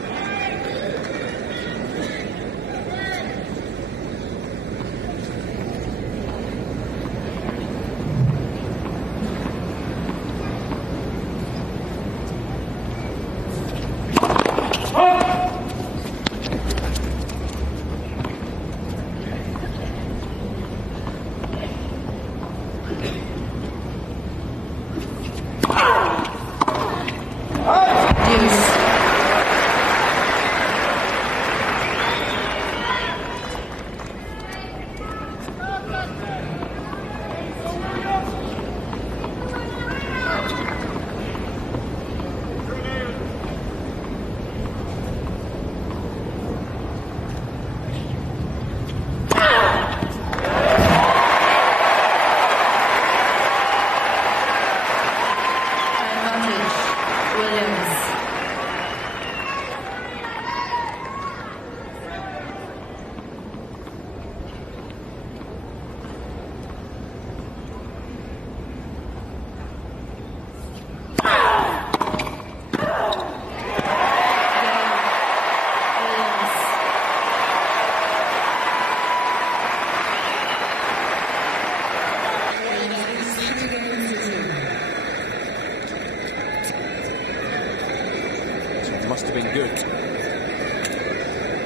Must have been good,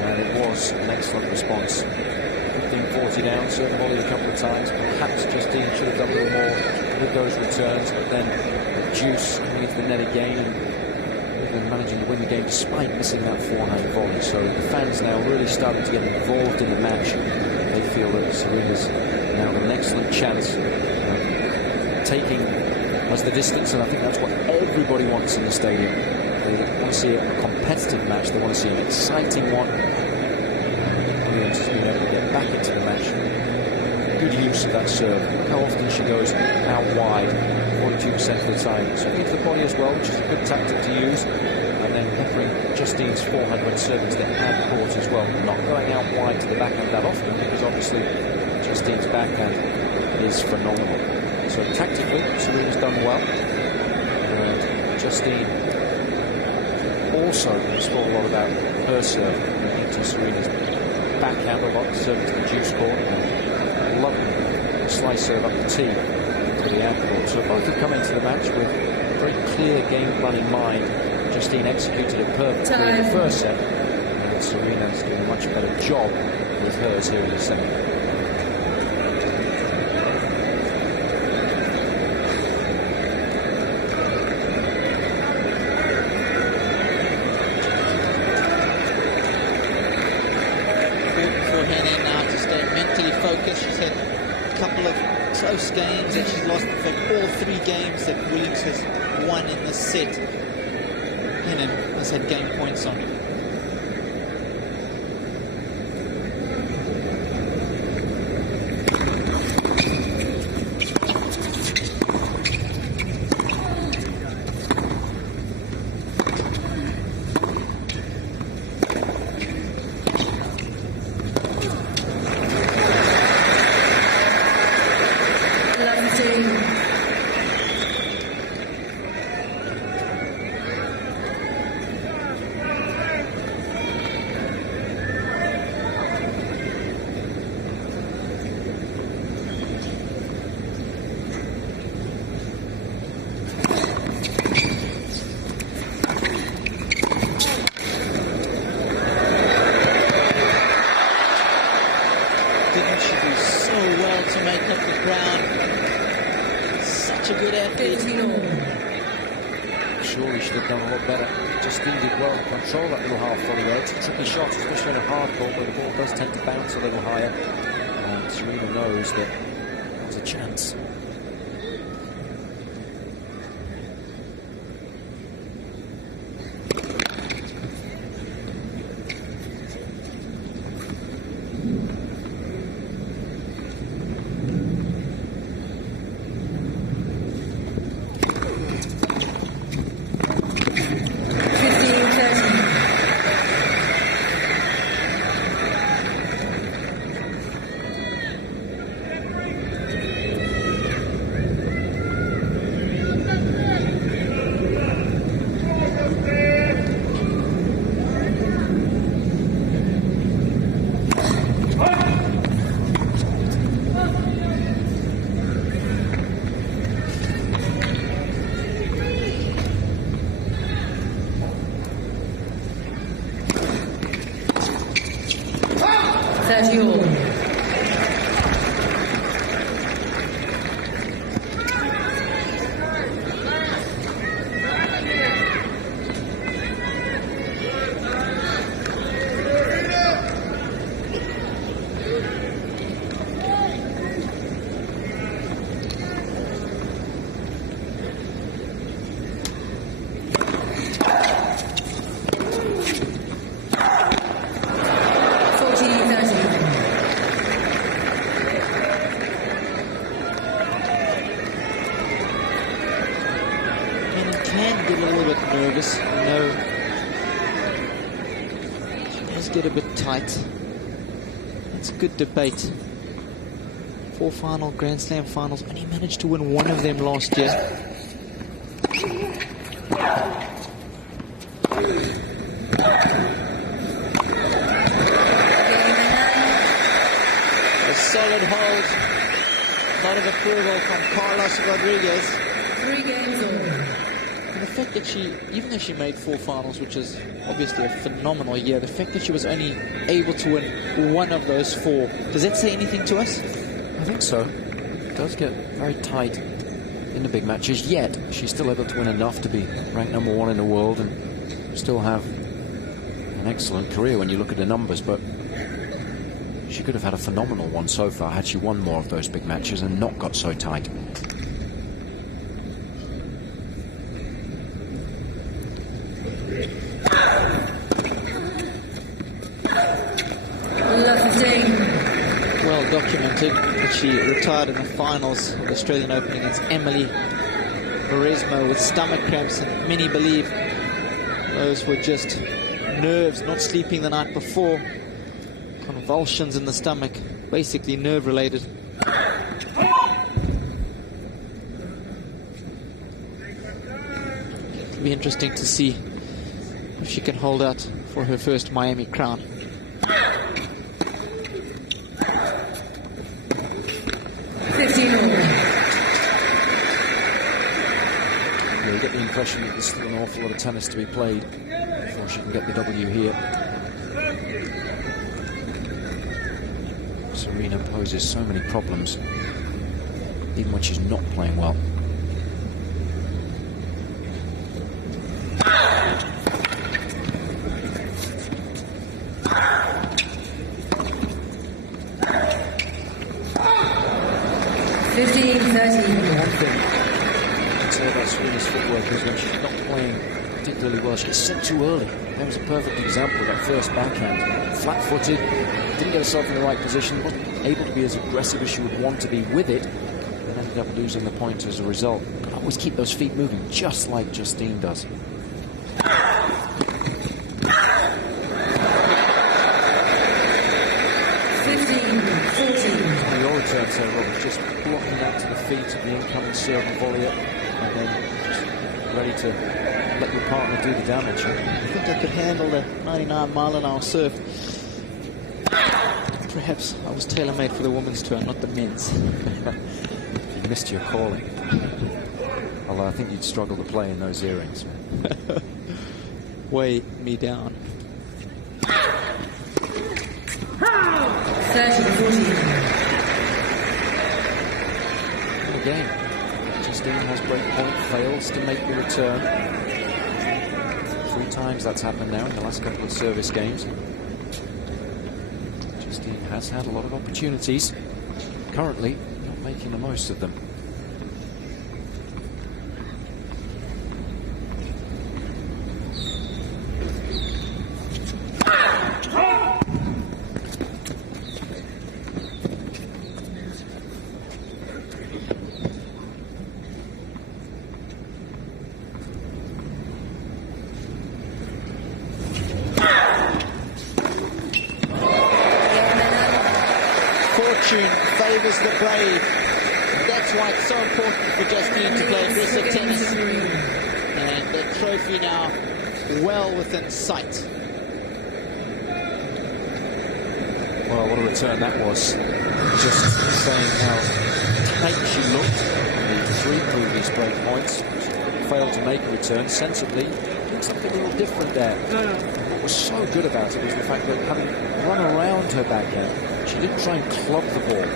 and it was an excellent response. 15-40 down, certainly volleyed a couple of times. Perhaps Justine should have done a little more with those returns, but then Juice coming into the net again and managing to win the game despite missing that forehand volley. So the fans now really starting to get involved in the match. They feel that Serena's now got an excellent chance of taking us the distance, and I think that's what everybody wants in the stadium. They want to see a competitive match. They want to see an exciting one. Williams has been able to get back into the match. Good use of that serve. How often she goes out wide, 42% of the time. So into the body as well, which is a good tactic to use. And then peppering Justine's forehand when serving to the hand court as well. Not going out wide to the backhand that often, because obviously Justine's backhand is phenomenal. So tactically, Serena's done well. And Justine also spoke a lot about her serve, into Serena's backhand a lot, serving to the juice court, and lovely slice serve up the tee to the ankle. So both have come into the match with a very clear game plan in mind. Justine executed it perfectly in the first set, and Serena's doing a much better job with hers here in the second. Henin now to stay mentally focused. She's had a couple of close games that she's lost. In fact, all 3 games that Williams has won in this set, Henin has had game points on. surely should have done a lot better. Justine did well to control that little half volley there. It's a tricky shot, especially in a hard ball where the ball does tend to bounce a little higher. And Serena knows that there's a chance. Can get a little bit nervous. No, she does get a bit tight. It's a good debate. 4 final Grand Slam finals. Only managed to win 1 of them last year. A solid hold. Lot of approval from Carlos Rodriguez. 3 games all. And the fact that she, even though she made 4 finals, which is obviously a phenomenal year, the fact that she was only able to win 1 of those 4, does that say anything to us? I think so. It does get very tight in the big matches, yet she's still able to win enough to be ranked #1 in the world and still have an excellent career when you look at the numbers. But she could have had a phenomenal one so far had she won more of those big matches and not got so tight. Well documented that she retired in the finals of the Australian Open against Emily Maresmo with stomach cramps, and many believe those were just nerves, not sleeping the night before, convulsions in the stomach, basically nerve related. It'll be interesting to see if she can hold out for her first Miami crown. Yeah, you get the impression that there's still an awful lot of tennis to be played before she can get the W here. Serena poses so many problems, even when she's not playing well. Serena's footwork is when she's not playing particularly well, she gets set too early. That was a perfect example of that first backhand. Flat-footed, didn't get herself in the right position, wasn't able to be as aggressive as she would want to be with it, and ended up losing the point as a result. But always keep those feet moving, just like Justine does. 15, 14. Your return, so Rob, just blocking out to the feet of the incoming serve and volley, and then just ready to let your partner do the damage. I think I could handle the 99-mile-an-hour serve. Perhaps I was tailor-made for the women's tour, not the men's. You missed your calling. Although I think you'd struggle to play in those earrings. Weigh me down. 30-14. Again, Justine has break point, fails to make the return. 3 times that's happened now in the last couple of service games. Justine has had a lot of opportunities. Currently, not making the most of them. Favours the brave. That's why it's so important for Justine to play aggressive tennis. And the trophy now well within sight. Well, what a return that was. Just saying how tight she looked in the 3 previous break points. She failed to make a return sensibly. Did something a little different there. What was so good about it was the fact that having run around her backhand, she didn't try and club the ball.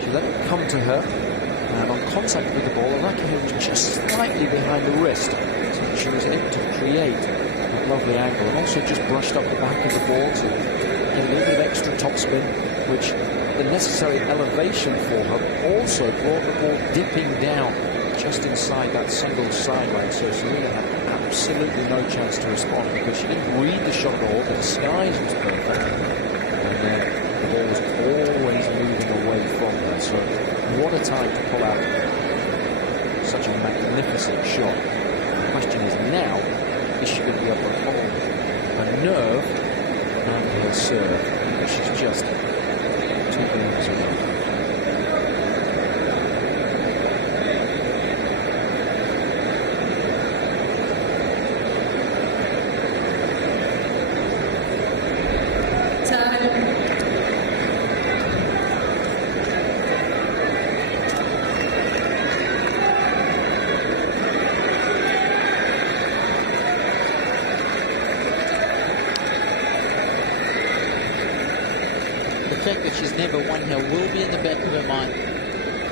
She let it come to her, and on contact with the ball, the racket was just slightly behind the wrist. So she was able to create a lovely angle, and also just brushed up the back of the ball to get a little bit of extra topspin, which the necessary elevation for her also brought the ball dipping down just inside that single sideline. So Serena had absolutely no chance to respond because she didn't read the shot at all. The disguise was perfect, and the ball was always moving away from her. So what a time to pull out such a magnificent shot. The question is now, is she going to be able to hold her nerve and her serve? Because she's just 2 games away. The fact that she's never won here will be in the back of her mind.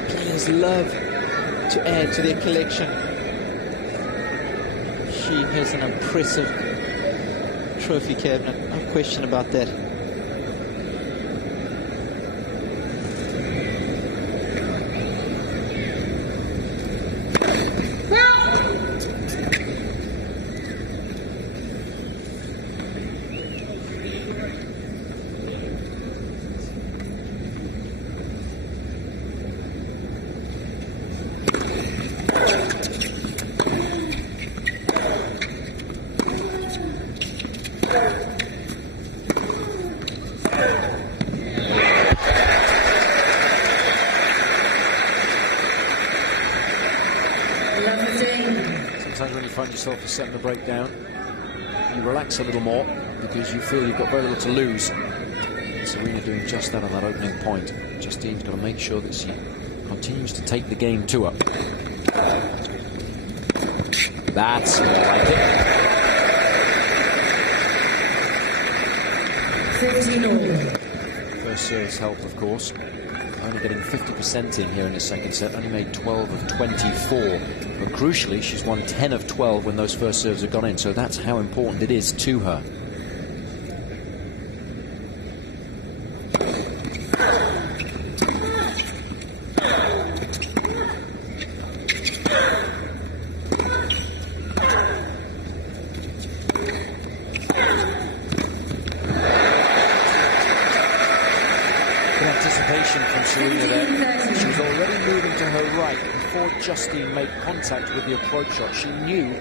Players love to add to their collection. She has an impressive trophy cabinet, no question about that. Sometimes when you find yourself setting the break down, you relax a little more because you feel you've got very little to lose. Serena doing just that on that opening point. Justine's got to make sure that she continues to take the game to her. That's more like it. 13-all. First service help, of course. Only getting 50% in here in the second set. Only made 12 of 24. But crucially, she's won 10 of 12 when those first serves have gone in. So that's how important it is to her. Anticipation from Serena there. She was already moving to her right before Justine made contact with the approach shot. She knew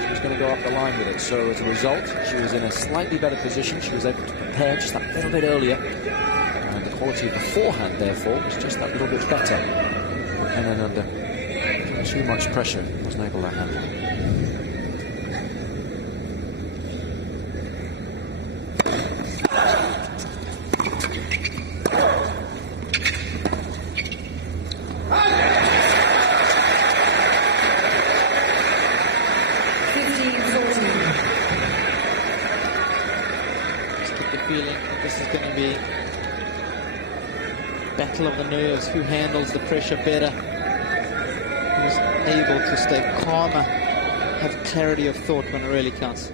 she was going to go up the line with it. So as a result, she was in a slightly better position. She was able to prepare just that little bit earlier. And the quality of the forehand, therefore, was just that little bit better. And then under too much pressure, wasn't able to handle it. This is going to be battle of the nerves. Who handles the pressure better? Who's able to stay calmer, have clarity of thought when it really counts?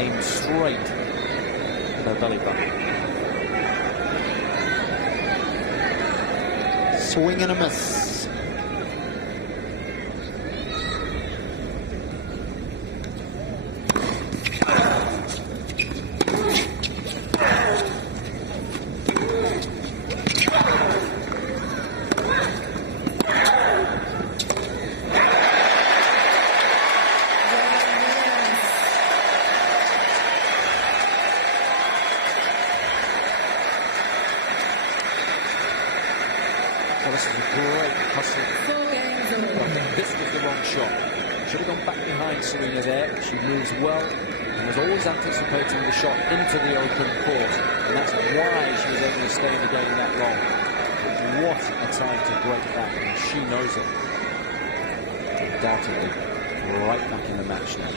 aimed straight at her belly button. Swing and a miss. Well, this is a great hustle. 4 games over. This was the wrong shot. Should have gone back behind Serena there. She moves well and was always anticipating the shot into the open court. And that's why she was able to stay in the game that long. What a time to break that, and she knows it. Undoubtedly, right back in the match now.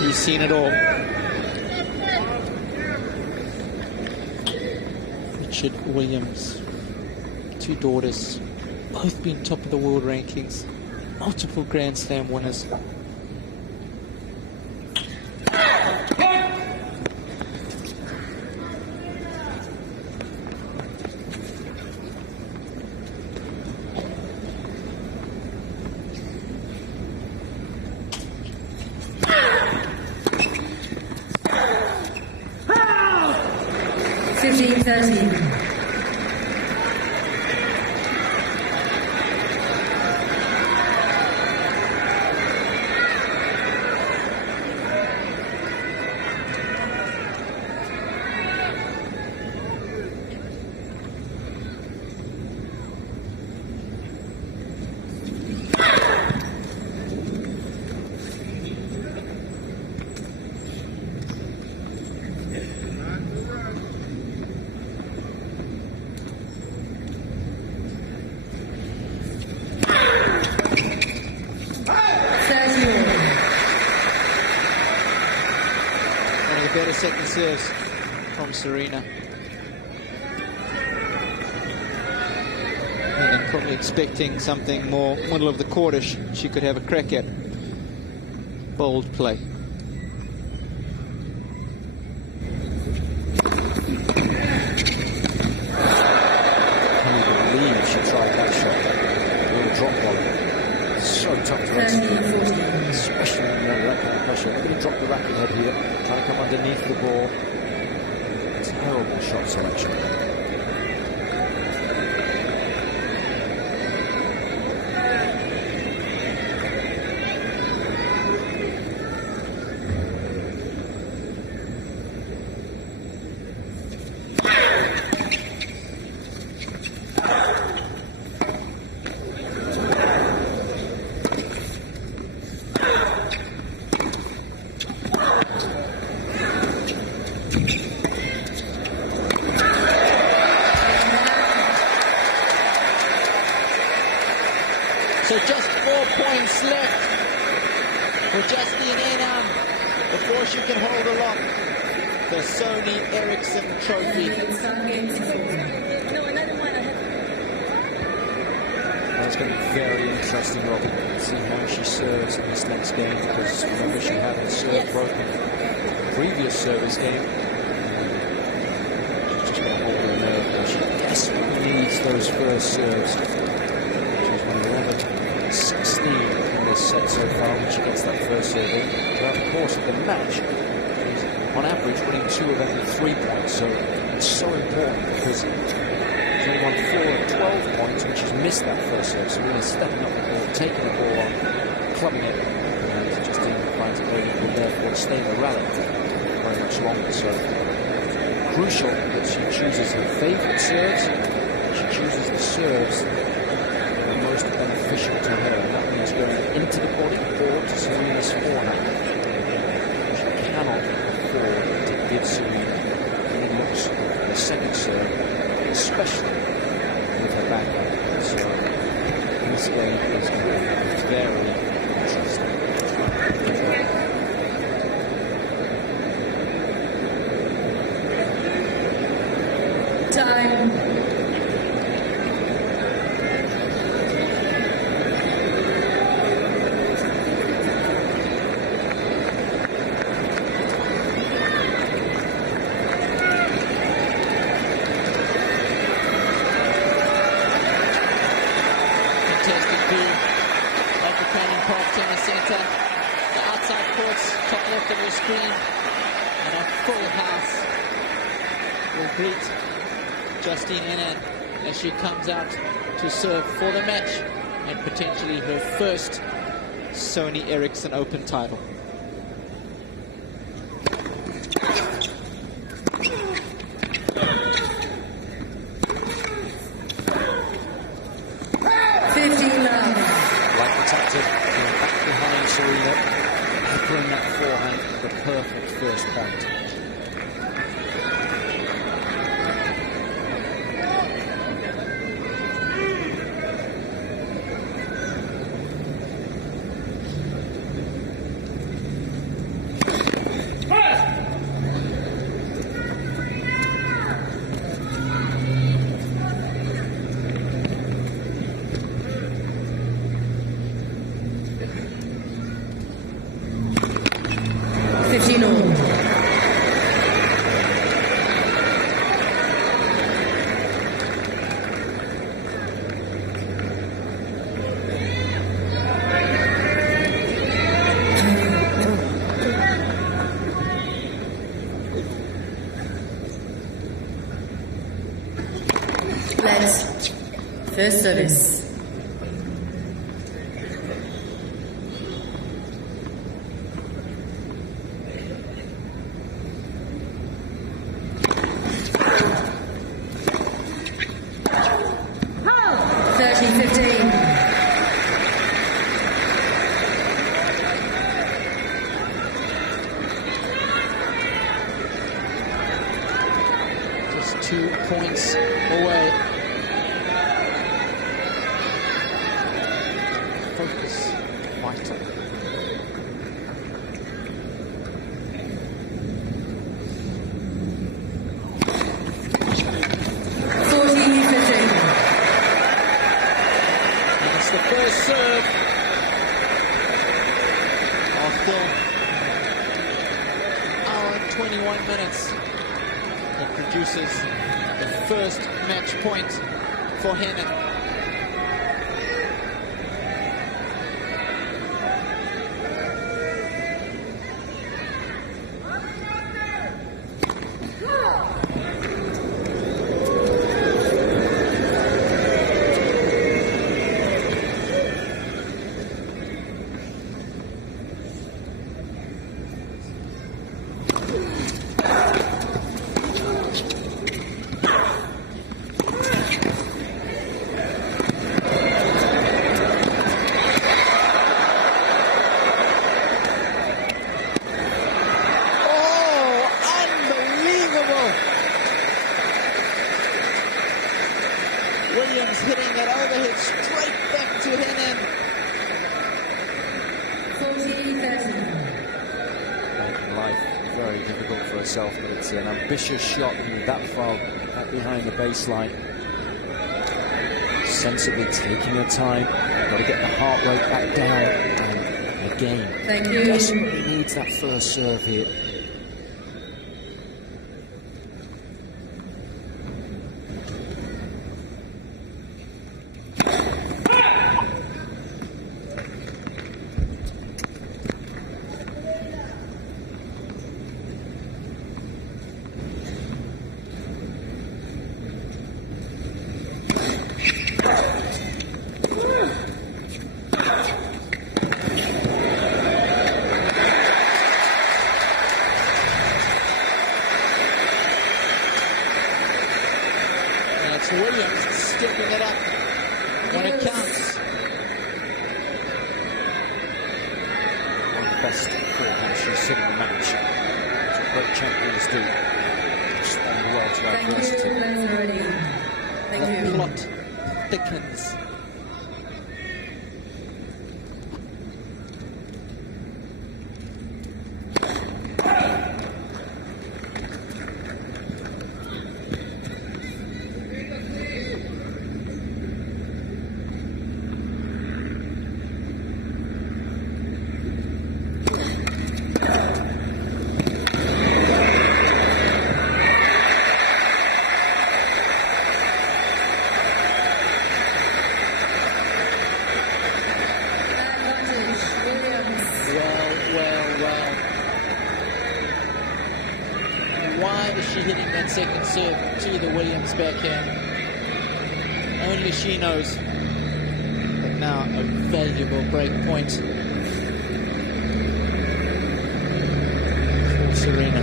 He's seen it all. Richard Williams, 2 daughters, both been top of the world rankings, multiple Grand Slam winners. Better second serves from Serena. And probably expecting something more middle of the courtish she could have a crack at. Bold play. Can you believe she tried that shot? A little drop volley. So tough to execute, especially when you're under racket pressure. They're going to drop the racket head here, trying to come underneath the ball. Terrible shot selection. So just 4 points left for Justine Henin before she can hold aloft the Sony Ericsson Trophy. Well, it's going to be very interesting, Robin, to see how she serves in this next game, because remember she had her serve broken the previous service game. She's just going to hold her nerve there. She desperately needs those first serves. She's won 11, 16 in this set so so far when she gets that first serve in. Throughout the course of the match, she's on average winning 2 of every 3 points. So it's so important because she's only won 4 of 12 points when she's missed that first serve. So really stepping up the ball, taking the ball on, clubbing it, and Justine finds it very difficult therefore to stay in the rally very much longer. So crucial that she chooses her favourite serves. She chooses the serves that are most beneficial to her, and that means going into the body or to Serena's forehand. She cannot afford to give Serena any looks in the second serve, especially with her backhand. So this game is going to be very interesting. Time. Contested B at the Cannon Park Tennis Centre. The outside courts, top left of your screen, and a full house will greet Justine Henin as she comes out to serve for the match and potentially her first Sony Ericsson Open title. Like the tactic, going back behind Serena, peppering that forehand for the perfect first point. First service. Just 2 points away. Focus vital. And it's the first serve after hour and 21 minutes that produces the first match point for Henin. Williams hitting that overhead straight back to Henin. 14-30. Making life very difficult for herself, but it's an ambitious shot that far back behind the baseline. Sensibly taking her time, got to get the heart rate back down, and again, Thank you. desperately needs that first serve here. It's Williams stepping it up when it counts. One of the best forehand she's seen in the match. That's what great champions do. Respond well to adversity. The plot thickens. Why is she hitting that second serve to the Williams backhand? Only she knows. But now a valuable break point for Serena.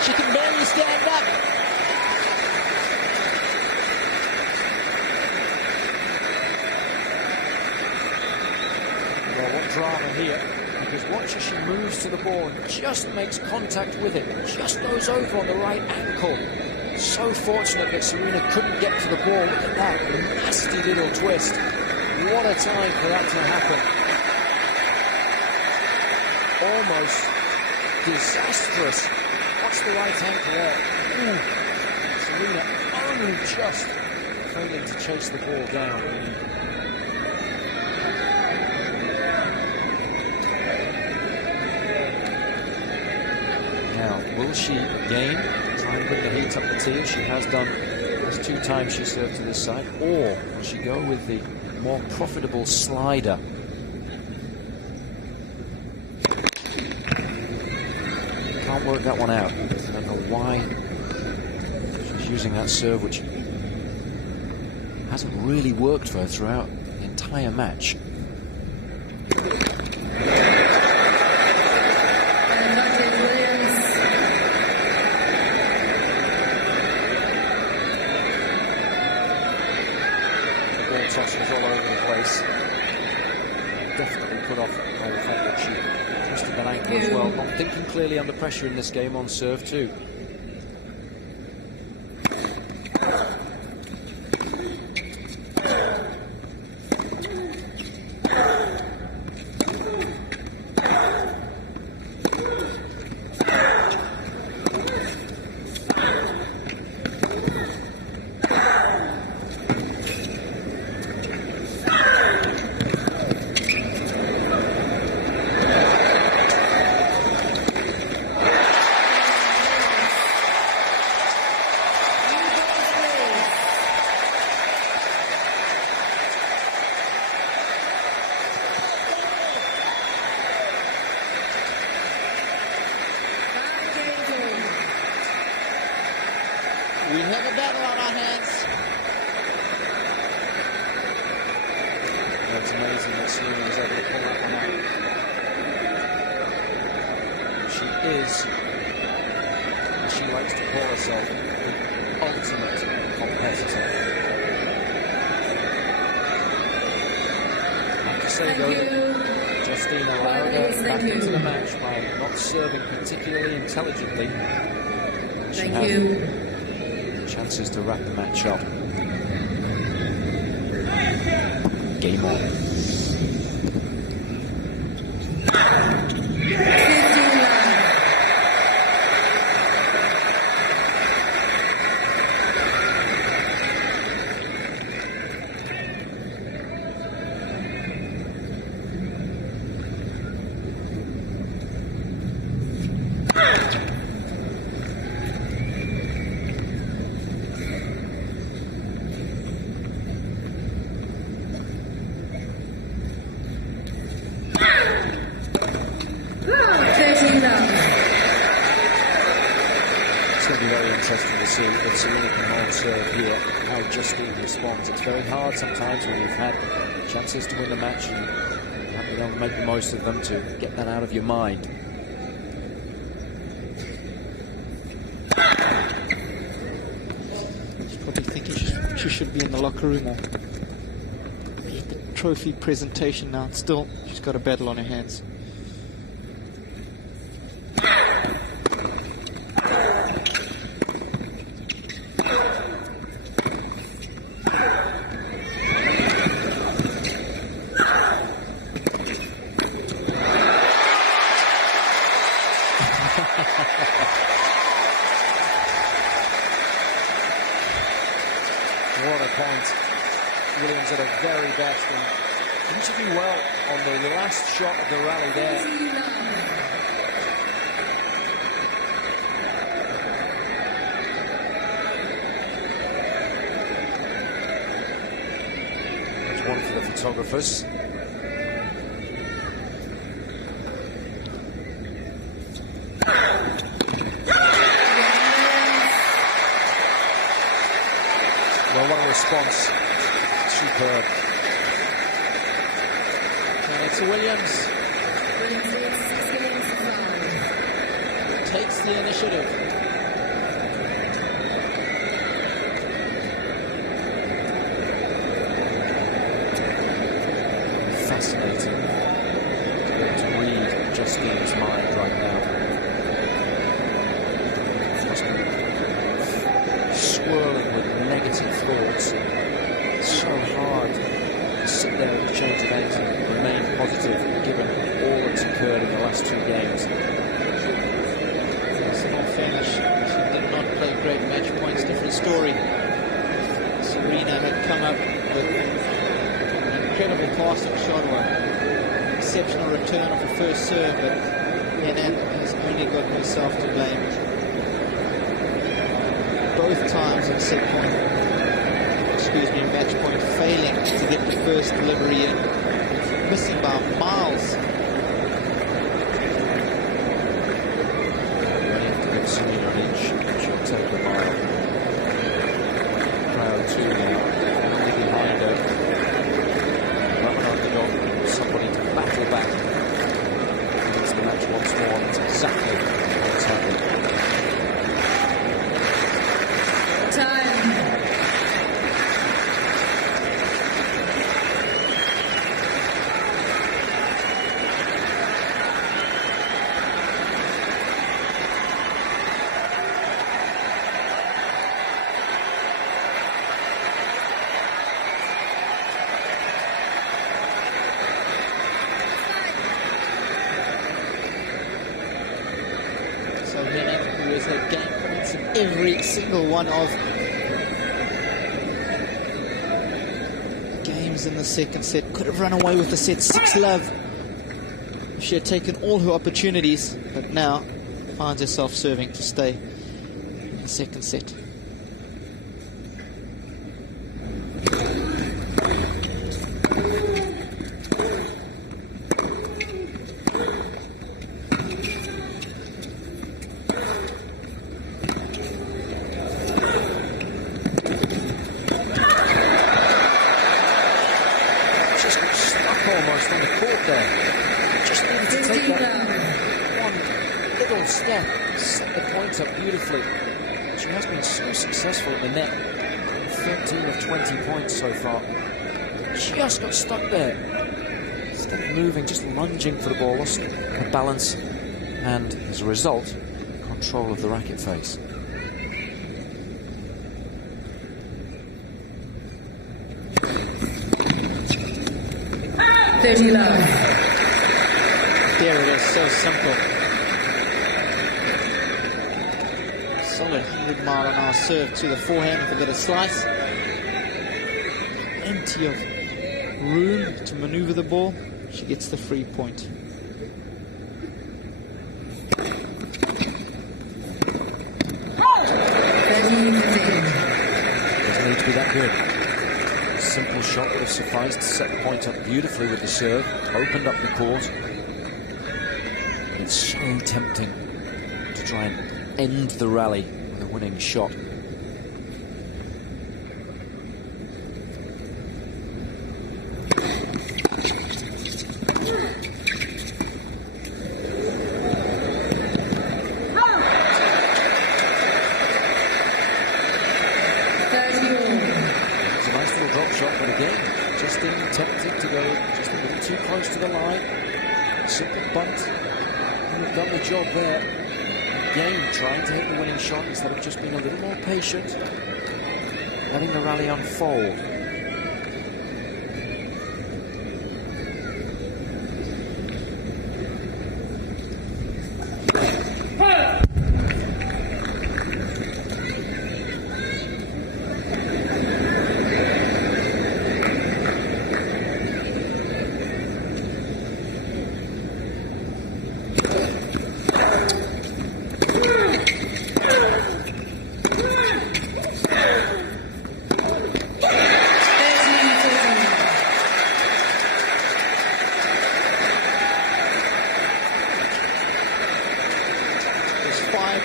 She can barely stand up. Well, what drama here, because watch as she moves to the ball and just makes contact with it, just goes over on the right ankle. So fortunate that Serena couldn't get to the ball. Look at that nasty little twist. What a time for that to happen. Almost disastrous. What's the right ankle there? Ooh. Serena only just failing to chase the ball down. Now, will she gain, try and bring the heat up the tee as she has done those 2 times she served to this side, or will she go with the more profitable slider? Can't work that one out. I don't know why she's using that serve, which hasn't really worked for her throughout the entire match. The ball tosses all over the place. Definitely put off by the fact that she twisted that ankle as well. Not thinking clearly under pressure in this game on serve too. We have a battle on our hands. It's amazing that Serena was able to pull that one out. She is, as she likes to call herself, the ultimate competitor. I have to say though, Justine allowed her back into the match by not serving particularly intelligently. She had chances to wrap the match up. Game on. interesting to see if Serena can hold serve here, how Justine responds. It's very hard sometimes when you've had chances to win the match and haven't been able to make the most of them, to get that out of your mind. She's probably thinking she should be in the locker room or be at the trophy presentation now. Still, she's got a battle on her hands. What a point. Williams at her very best, and interviewed well on the last shot of the rally there. That's one for the photographers. Well, what a response. Superb. And it's Williams. Takes the initiative. Fascinating to read Justine's mind right now. Swirling with negative thoughts. It's so hard to sit there at the change of eight and remain positive given all that's occurred in the last two games. Yes, in all fairness, she did not play great match points. Different story. Serena had come up with an incredible passing shot or an exceptional return of the first serve, but Henin has only got herself to blame. Both times in match point, failing to get the first delivery in, missing by miles. Running to give Serena an inch, she'll take the mile. Crowd too now, only behind her. Running underdog, somebody to battle back. It's the match once more, and it's exactly what's happened. So Henin, who has had game points in every single one of games in the second set, could have run away with the set 6-love if she had taken all her opportunities, but now finds herself serving to stay in the second set. Almost on the court there. Just needed to take that one little step, set the points up beautifully. She has been so successful at the net, 13 of 20 points so far. Just got stuck there. Instead of moving, just lunging for the ball, lost her balance, and as a result, control of the racket face. There it is, so simple. Solid 100-mile-an-hour serve to the forehand with a bit of slice. Plenty of room to maneuver the ball. She gets the free point. Doesn't need to be that good. A simple shot would have sufficed to set the point up beautifully with the serve, opened up the court. But it's so tempting to try and end the rally the winning shot. It's a nice little drop shot, but again, Justine tempted to go just a little too close to the line. Simple bunt. We've done the job there. Again, trying to hit the winning shot instead of just being a little more patient, letting the rally unfold.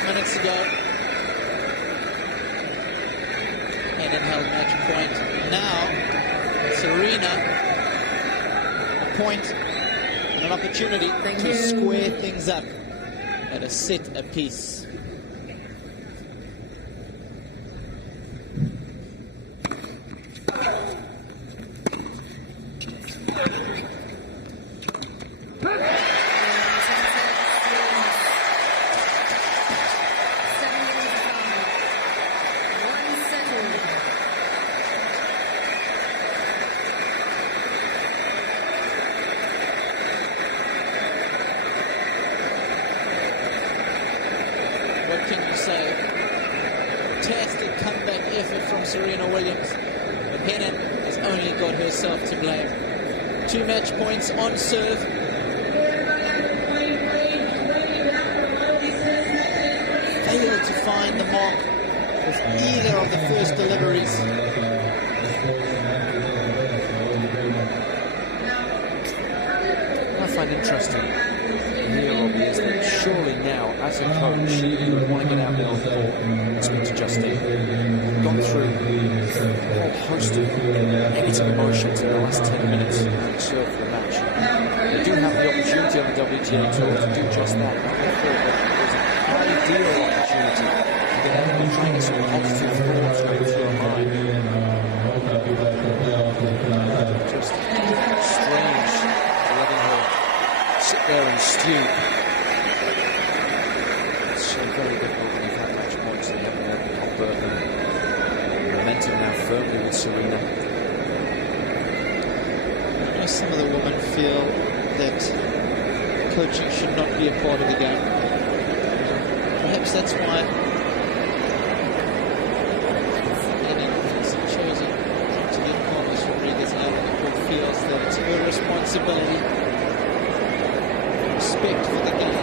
Minutes ago, Henin held match point. Now, Serena, a point and an opportunity to square things up at a set apiece. What can you say? Fantastic comeback effort from Serena Williams, but Henin has only got herself to blame. 2 match points on serve. Failed to find the mark with either of the first deliveries. What I find interesting here, Robbie, is that surely now, as a coach, you would want to get out there on the court and speak to Justine. We've gone through a whole host of negative emotions in the last 10 minutes having served for the match. You do have the opportunity on the WTA Tour to do just that. Now, therefore, there's an ideal opportunity to try and get some positive thoughts going through her mind. Just strange letting her sit there and stew. It's very difficult when you've had match points and you haven't been able to convert them. Momentum now firmly with Serena. I know some of the women feel that coaching should not be a part of the game. Perhaps that's why Henin has chosen to get Carlos Rodriguez out of the court, feels that it's her responsibility. Respect for the game.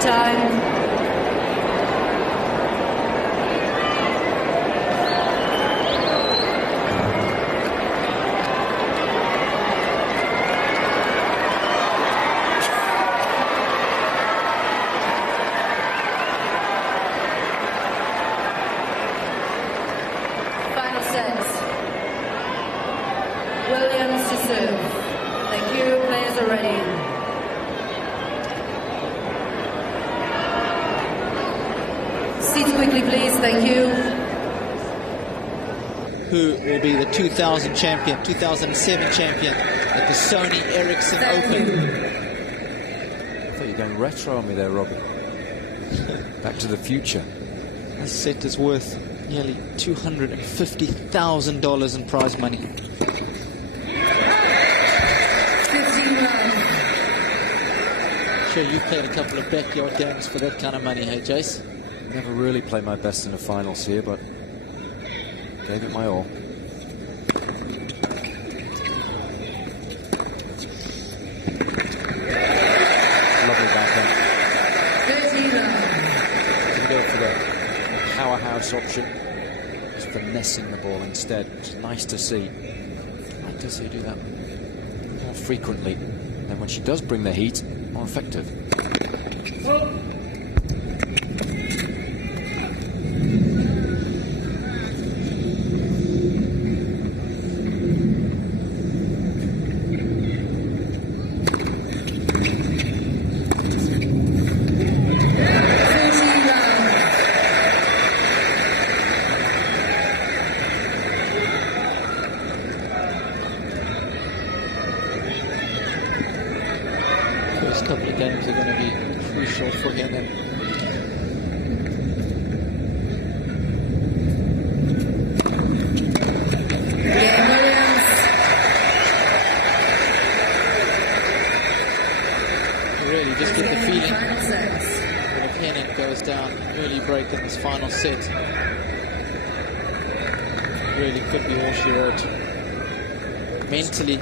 Time. Final set. Williams to serve. Thank you. Players are ready. Seats quickly, please. Thank you. Who will be the 2000 champion, 2007 champion at the Sony Ericsson Open. I thought you were going retro on me there, Robbie. Back to the future. This set is worth nearly $250,000 in prize money. 15-9. Sure, you've played a couple of backyard games for that kind of money, hey, Jace? Never really played my best in the finals here, but gave it my all. Lovely back. obvious option is finessing the ball instead, which is nice to see. I'd like to see her do that more frequently. And when she does bring the heat, more effective. First couple of games are going to be crucial for Henin. Really just get the feeling that if Henin goes down early break in this final set, it really could be all she wrote. Mentally,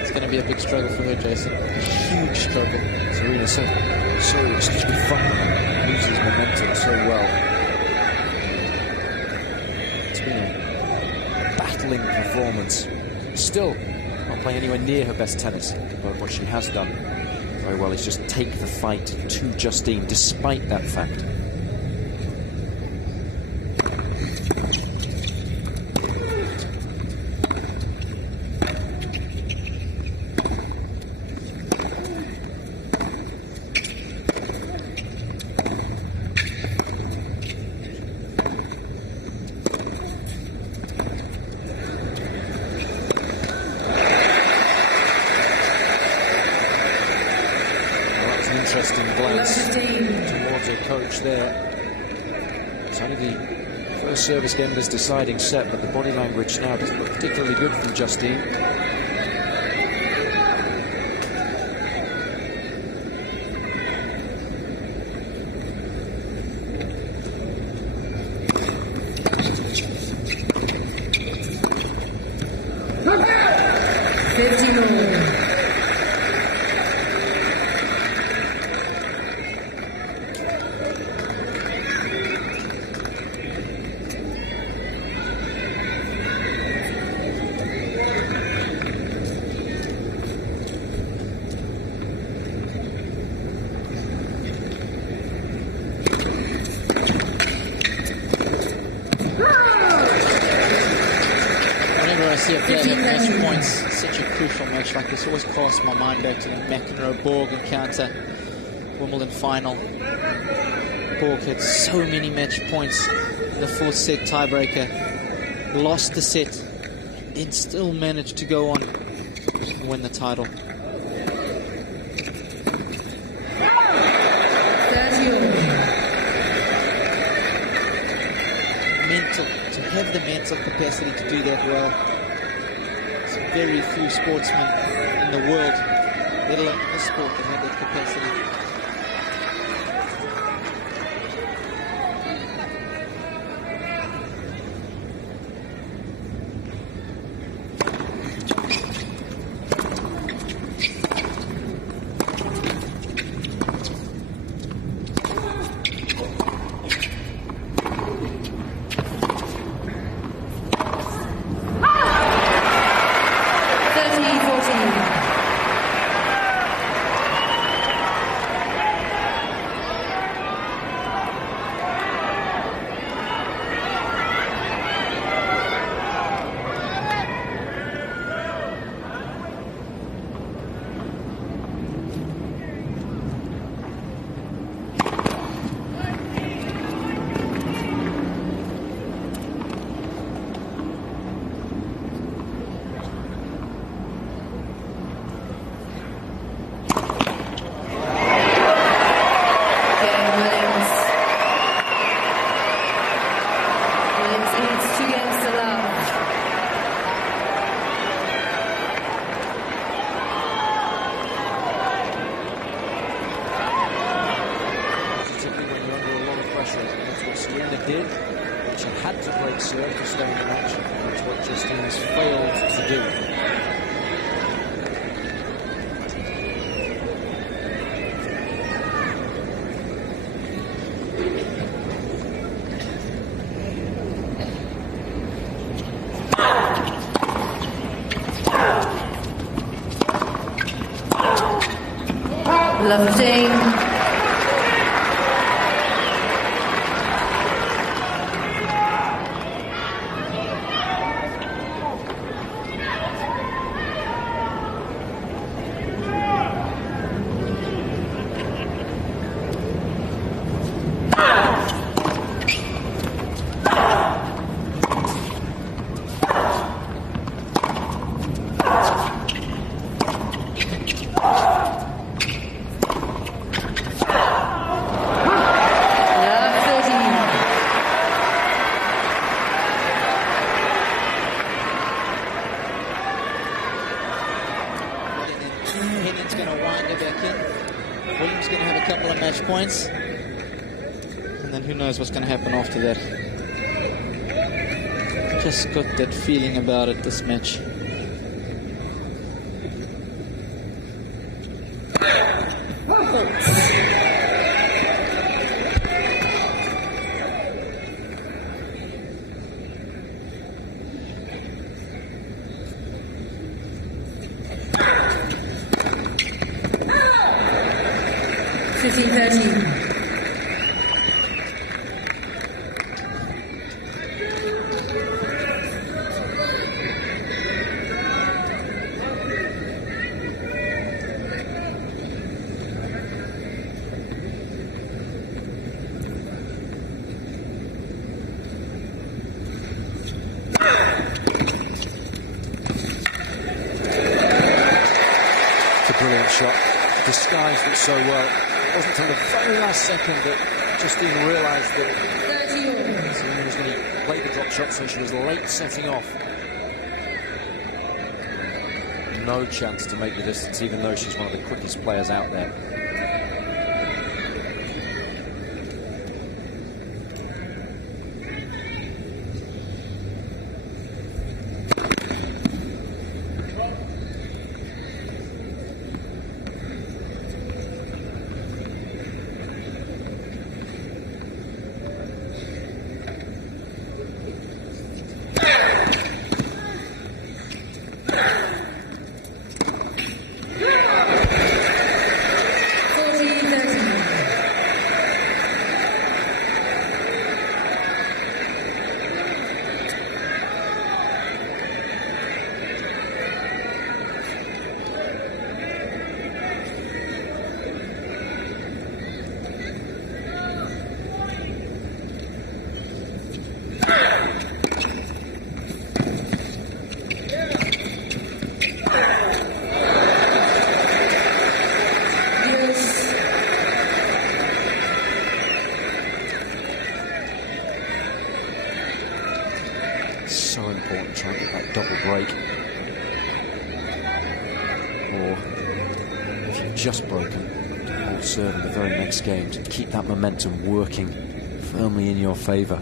it's going to be a big struggle for her, Jason. A huge struggle. Serena so excuse me, fumbling, loses momentum so well. It's been a battling performance. Still not playing anywhere near her best tennis, but what she has done very well is just take the fight to Justine, despite that fact. Interesting glance towards her coach there. It's only the first service game of this deciding set, but the body language now doesn't look particularly good from Justine. See a player have match points, such a crucial match like this. Always casts my mind back to the McEnroe-Borg encounter, Wimbledon final. Borg had so many match points in the fourth set tiebreaker, lost the set, and then still managed to go on and win the title. To have the mental capacity to do that well. Very few sportsmen in the world, let alone this sport, that have that capacity. Serena did, but she had to break serve to stay in the match. That's what Justine has failed to do. lifting. Henin's going to wind it back in. Williams going to have a couple of match points. And then who knows what's going to happen after that. Just got that feeling about it, this match. Brilliant shot, disguised it so well. It wasn't until the very last second that Justine realised that Serena was going to play the drop shot, so she was late setting off. No chance to make the distance, even though she's one of the quickest players out there. So important trying to get that double break. Or if you've just broken, to hold serve in the very next game to keep that momentum working firmly in your favour.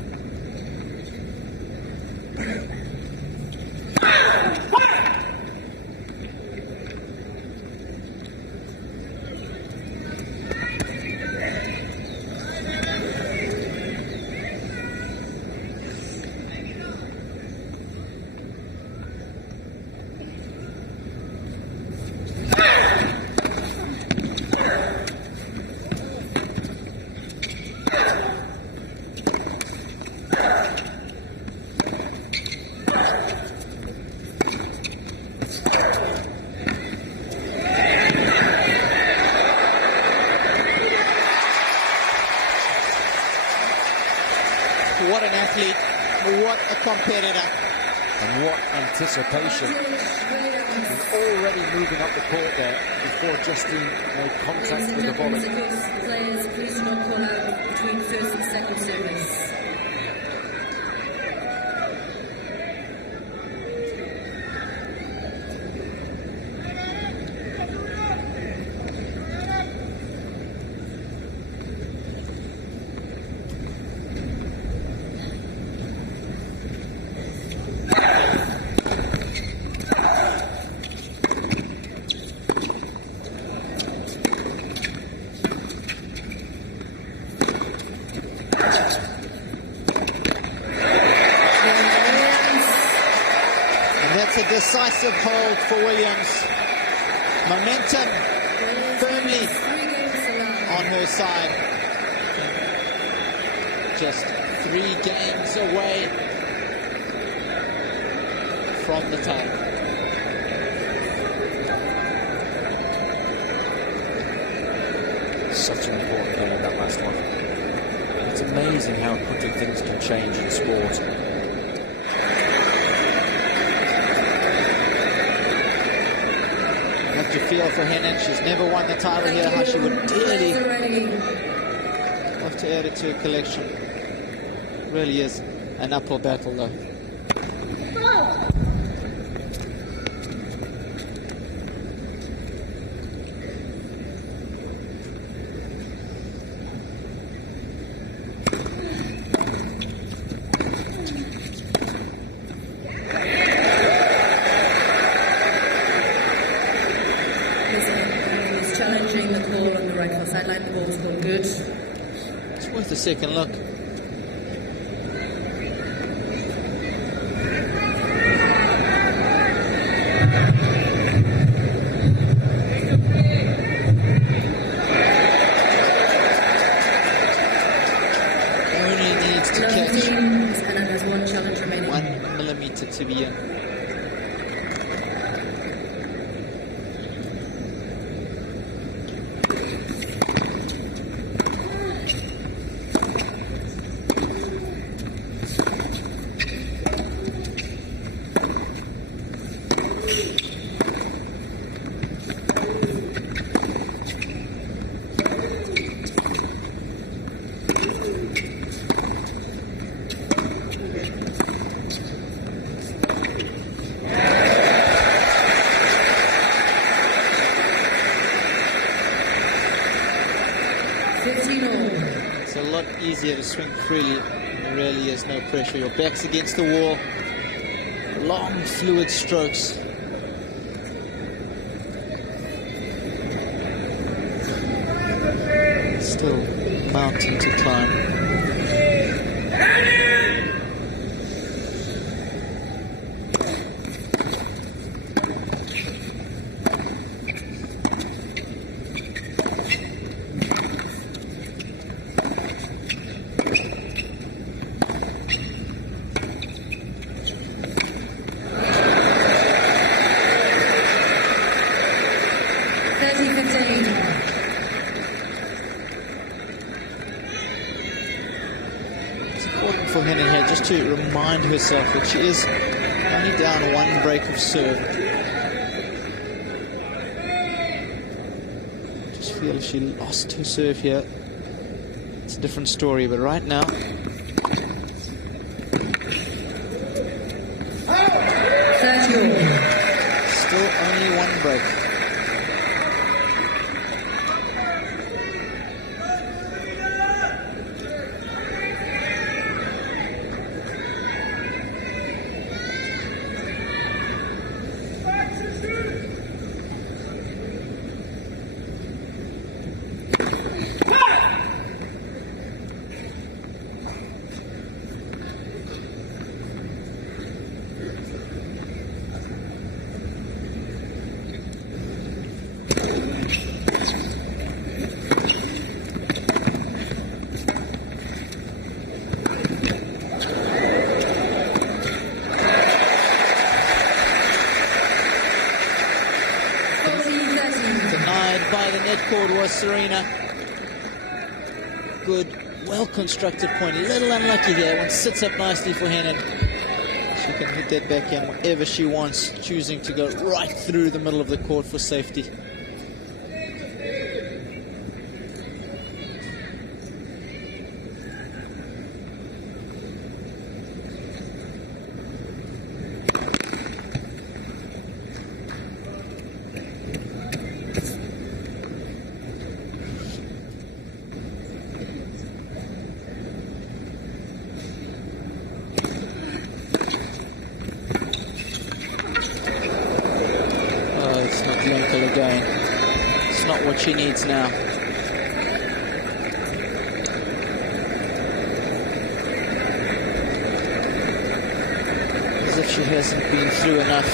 What an athlete, what a competitor. And what anticipation. He's already moving up the court there before Justine made contact with the volley. Players, please do not call out between first and second service. That's a decisive hold for Williams. Momentum firmly her side. Just 3 games away from the title. Such an important game, that last one. It's amazing how quickly things can change in sport. What do you feel for Henin? She's never won the title here. How she would dearly love to add it to her collection. Really is an uphill battle, though. Challenging the call on the right hand sideline. The ball's gone good. It's worth a second look. Only needs to catch And there's one challenge remaining. 1 millimeter to be in. It's a lot easier to swing freely. There really is no pressure. Your back's against the wall. Long, fluid strokes. Still mountain to climb. For Henin here, just to remind herself that she is only down 1 break of serve. Just feel if she lost her serve here, it's a different story. But right now, still only 1 break. By the net cord was Serena. Good, well-constructed point. A little unlucky here. One sits up nicely for Henin. She can hit that backhand wherever she wants, choosing to go right through the middle of the court for safety. Again. It's not what she needs now. As if she hasn't been through enough.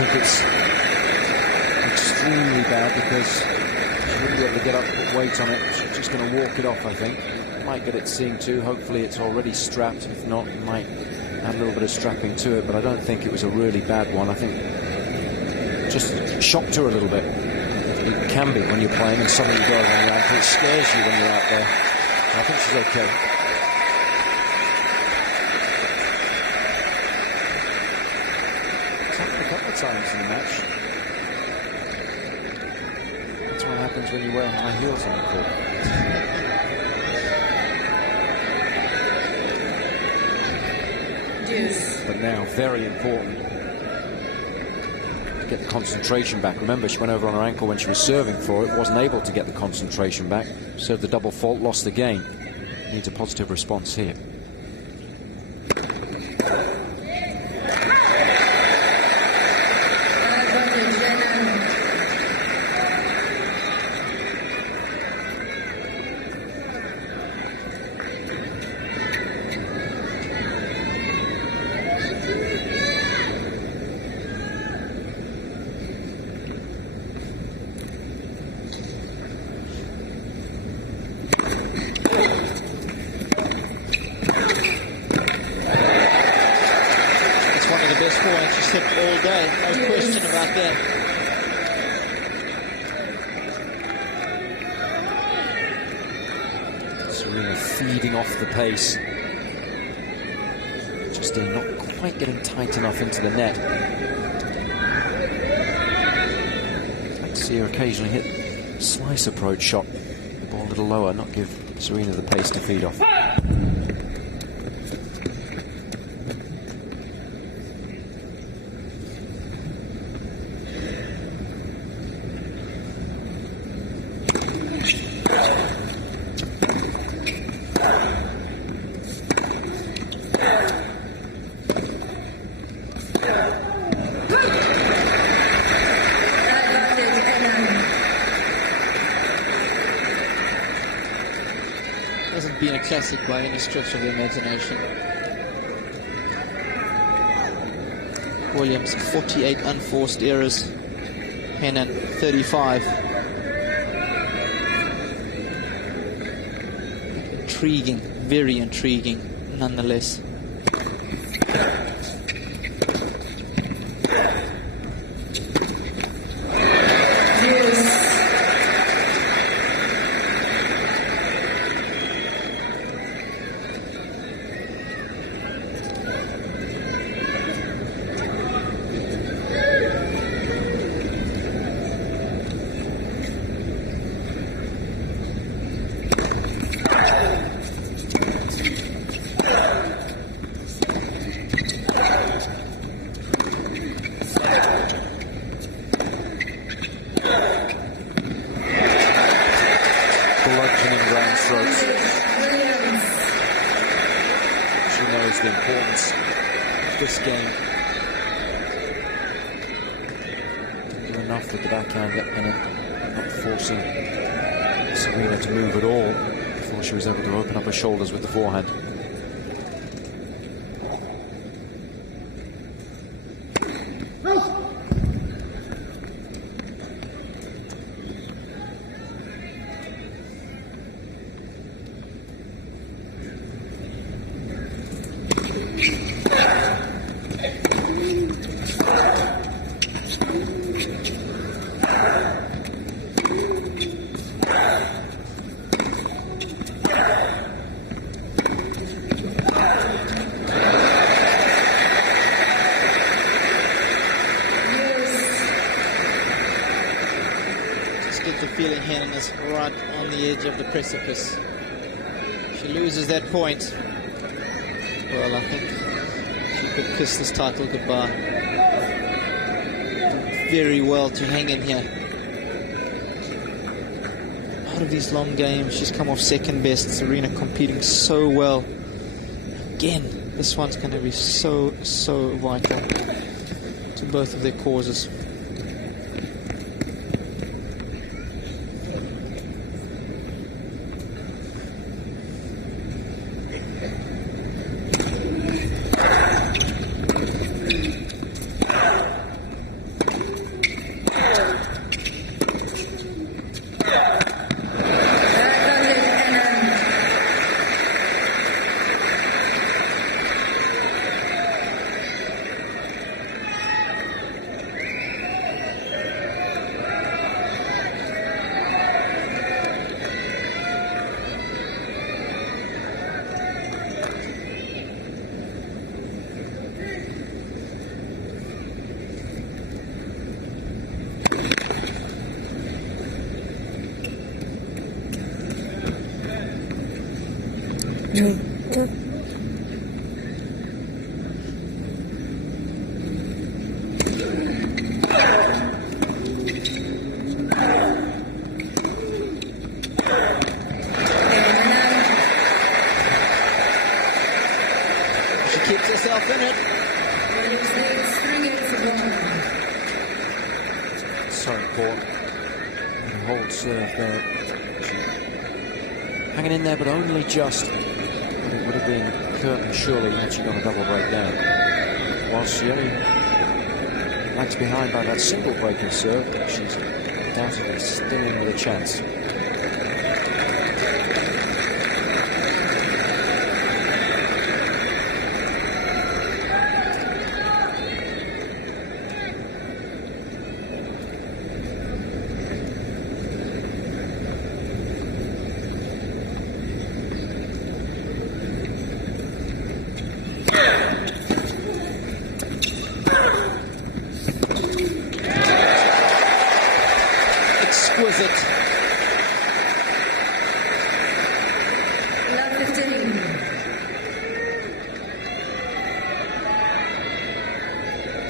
think it's extremely bad because she wouldn't be able to get up and put weight on it. She's just going to walk it off, I think. Might get it seam too. Hopefully it's already strapped. If not, it might add a little bit of strapping to it, but I don't think it was a really bad one. I think just shocked her a little bit. It can be when you're playing and suddenly you go over your ankle. It scares you when you're out there. I think she's okay. It's happened a couple of times in the match. That's what happens when you wear high heels on the court. But now, very important to get the concentration back. Remember, she went over on her ankle when she was serving for it, wasn't able to get the concentration back, served the double fault, lost the game. Needs a positive response here. Serena feeding off the pace. Justine not quite getting tight enough into the net. I'd like to see her occasionally hit a slice approach shot. The ball a little lower, not give Serena the pace to feed off. Hasn't been a classic by any stretch of the imagination. Williams 48 unforced errors, Henin 35. Intriguing, very intriguing nonetheless. The importance of this game. Didn't do enough with the backhand and not forcing Serena to move at all before she was able to open up her shoulders with the forehand. The feeling Henin is right on the edge of the precipice. She loses that point. Well, I think she could kiss this title goodbye. Very well to hang in here. Out of these long games, she's come off second best. Serena competing so well. Again, this one's going to be so vital to both of their causes. She keeps herself in it. Sorry, Paul. Hold serve there. Hanging in there, but only just. But it would have been curtain surely had she got a double break down. While she only lags behind by that single breaking serve, but she's undoubtedly still in with a chance.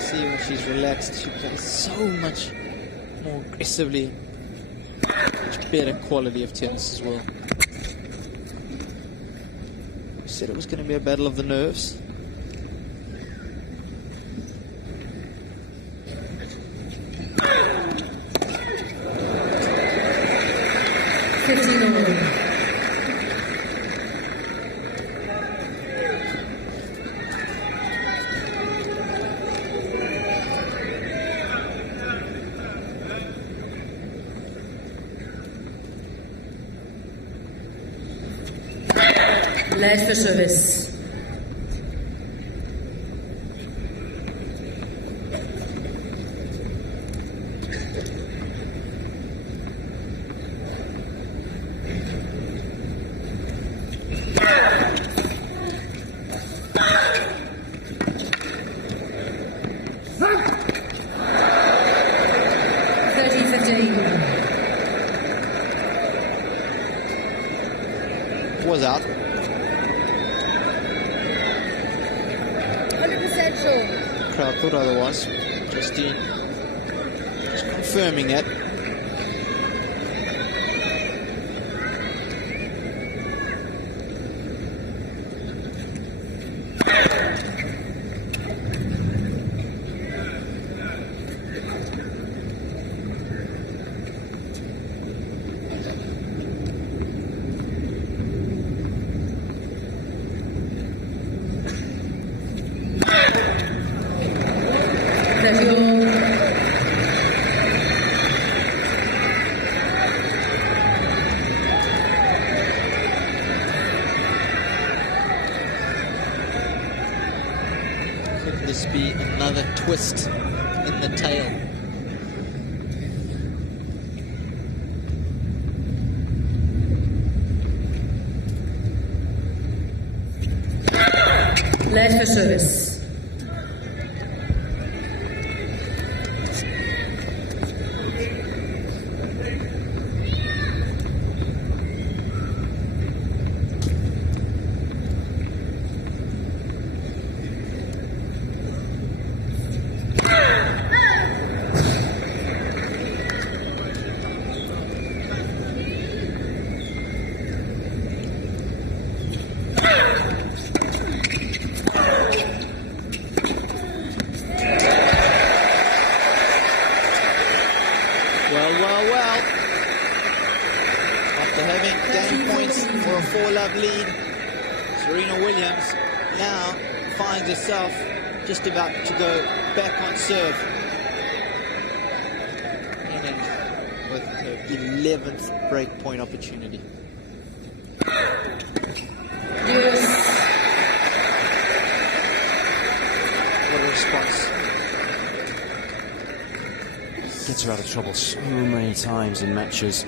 See when she's relaxed, she plays so much more aggressively, much better quality of tennis as well. We said it was going to be a battle of the nerves. Last for service. Was out. 100% sure. Crowd thought otherwise. Justine just confirming it. Could this be another twist in the tail? Last for service. Well. After having gained points for a 4-love lead, Serena Williams now finds herself just about to go back on serve. Henin with her 11th break point opportunity. What a response. Gets her out of trouble so many times in matches.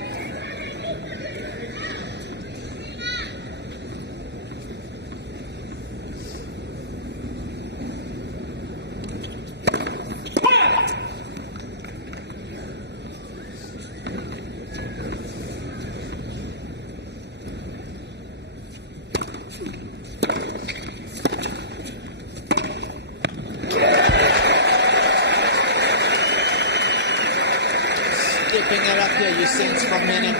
Skipping it up here, you sense from Henin.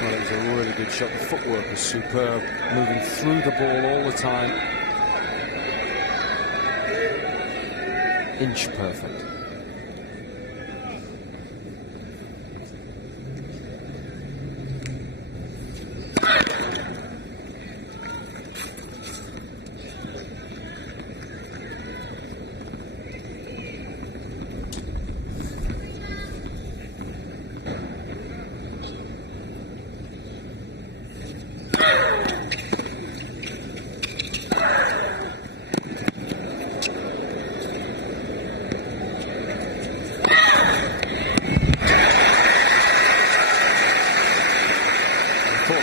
Well, it was a really good shot. The footwork was superb, moving through the ball all the time. inch perfect.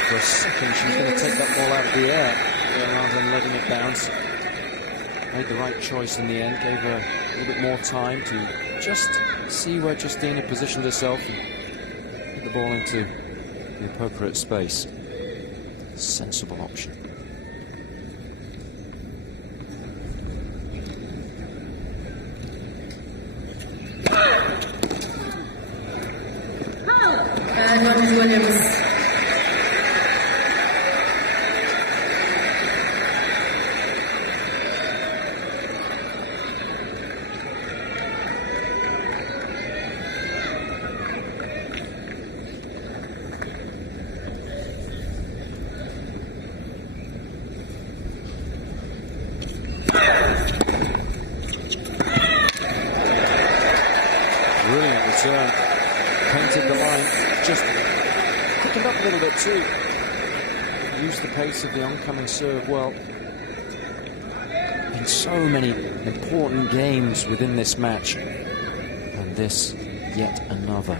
For a second she was going to take that ball out of the air rather than letting it bounce. Made the right choice in the end, gave her a little bit more time to just see where Justine had positioned herself and get the ball into the appropriate space. Sensible option. And Williams. Brilliant return. Painted the line, just quickened up a little bit too. Used the pace of the oncoming serve well. In so many important games within this match, and this yet another.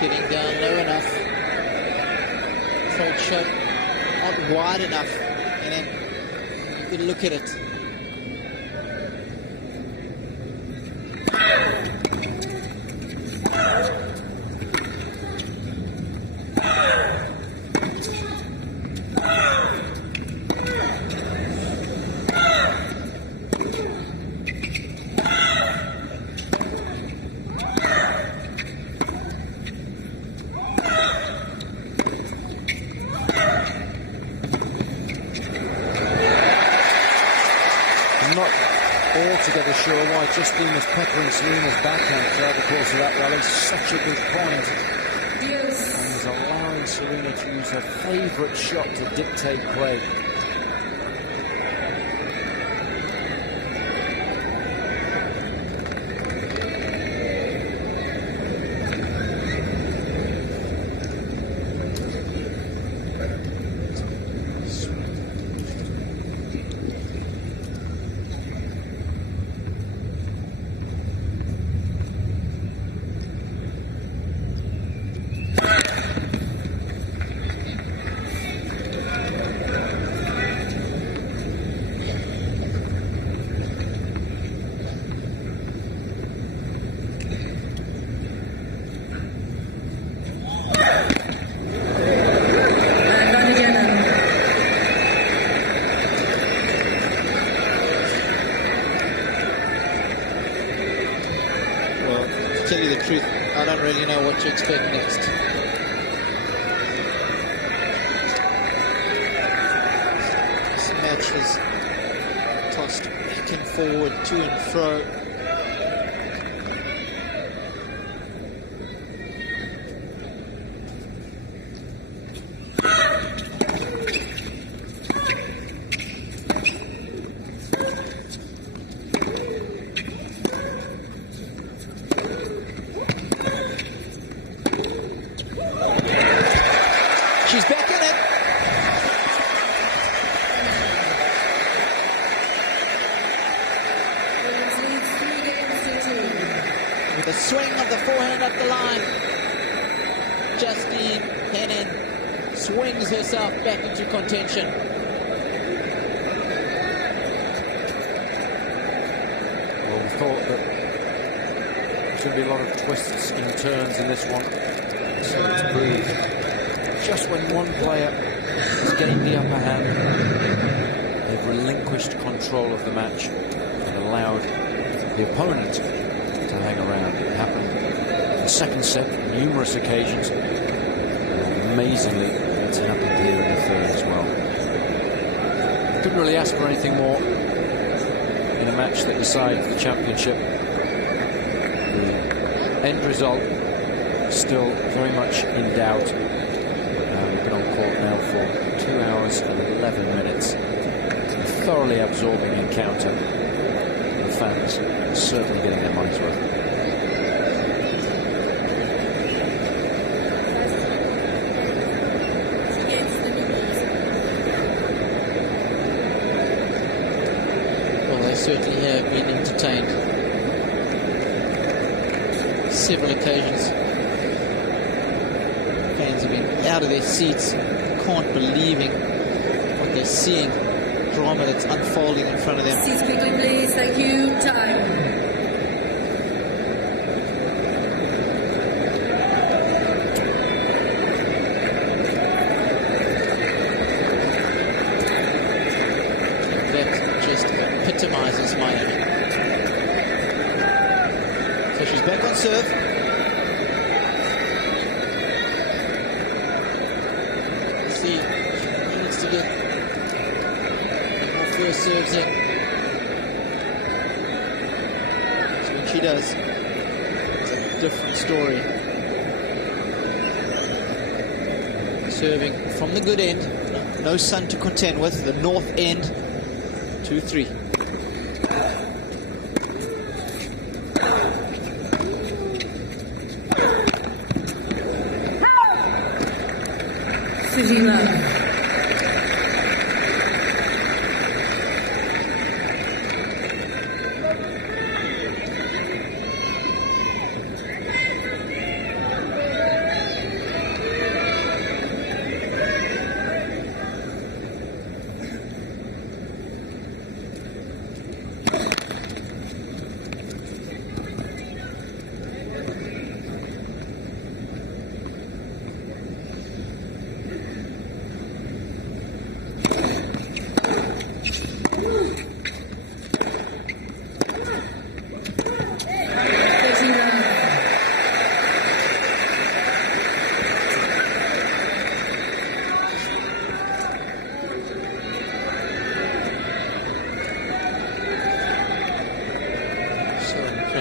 Getting down low enough. Throat shot not wide enough, and then you can look at it. Altogether sure why Justine was peppering Serena's backhand throughout the course of that rally. Such a good point. Yes. And was allowing Serena to use her favourite shot to dictate play. To tell you the truth, I don't really know what to expect next. This match is tossed back and forward, to and fro. She's back in it. With a swing of the forehand up the line. Justine Henin swings herself back into contention. Well, we thought that there's going to be a lot of twists and turns in this one. So it's proved just when one player has gained the upper hand, they've relinquished control of the match and allowed the opponent to hang around. It happened in the second set on numerous occasions. And amazingly, it's happened here in the third as well. Couldn't really ask for anything more in a match that decides the championship. The end result still very much in doubt. We've been on court now for 2 hours and 11 minutes. A thoroughly absorbing encounter. The fans are certainly getting their money's worth. Well, they certainly have been entertained. Several occasions. Fans have been out of their seats, can't believing what they're seeing. Drama that's unfolding in front of them. Seats quickly, please. Thank you. Time. That just epitomizes Miami. So she's back on serve. See, she needs to get more first serves in. So when she does, it's a different story. Serving from the good end, no sun to contend with, the north end, 2-3. Serena.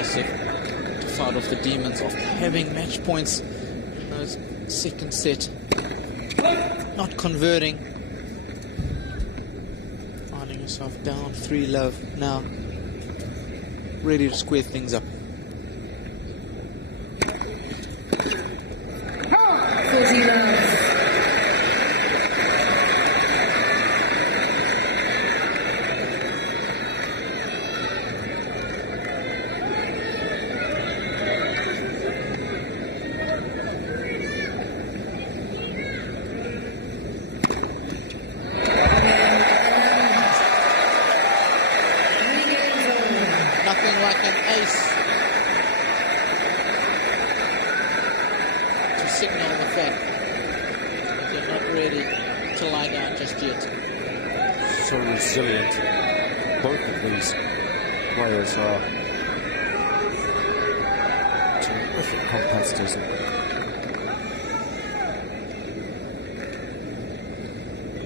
To fight off the demons of having match points in those second set, not converting, finding yourself down 3-love now, ready to square things up. 40 love. Nothing like an ace to signal the fact that you're not ready to lie down just yet. So resilient. Both of these players are terrific competitors.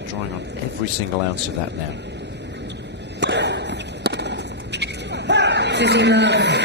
Drawing on every single ounce of that now. 50 love.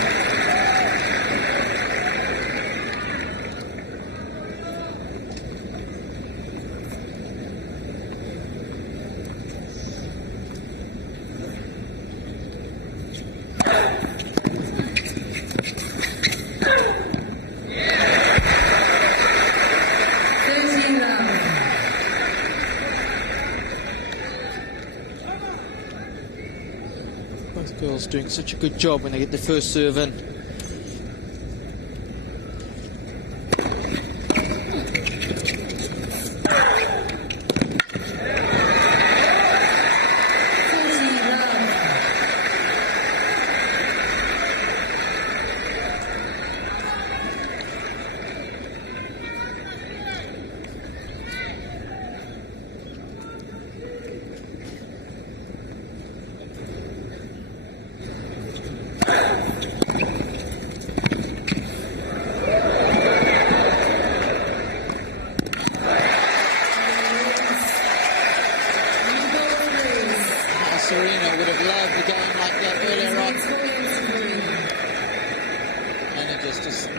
Both girls doing such a good job when they get the first serve in.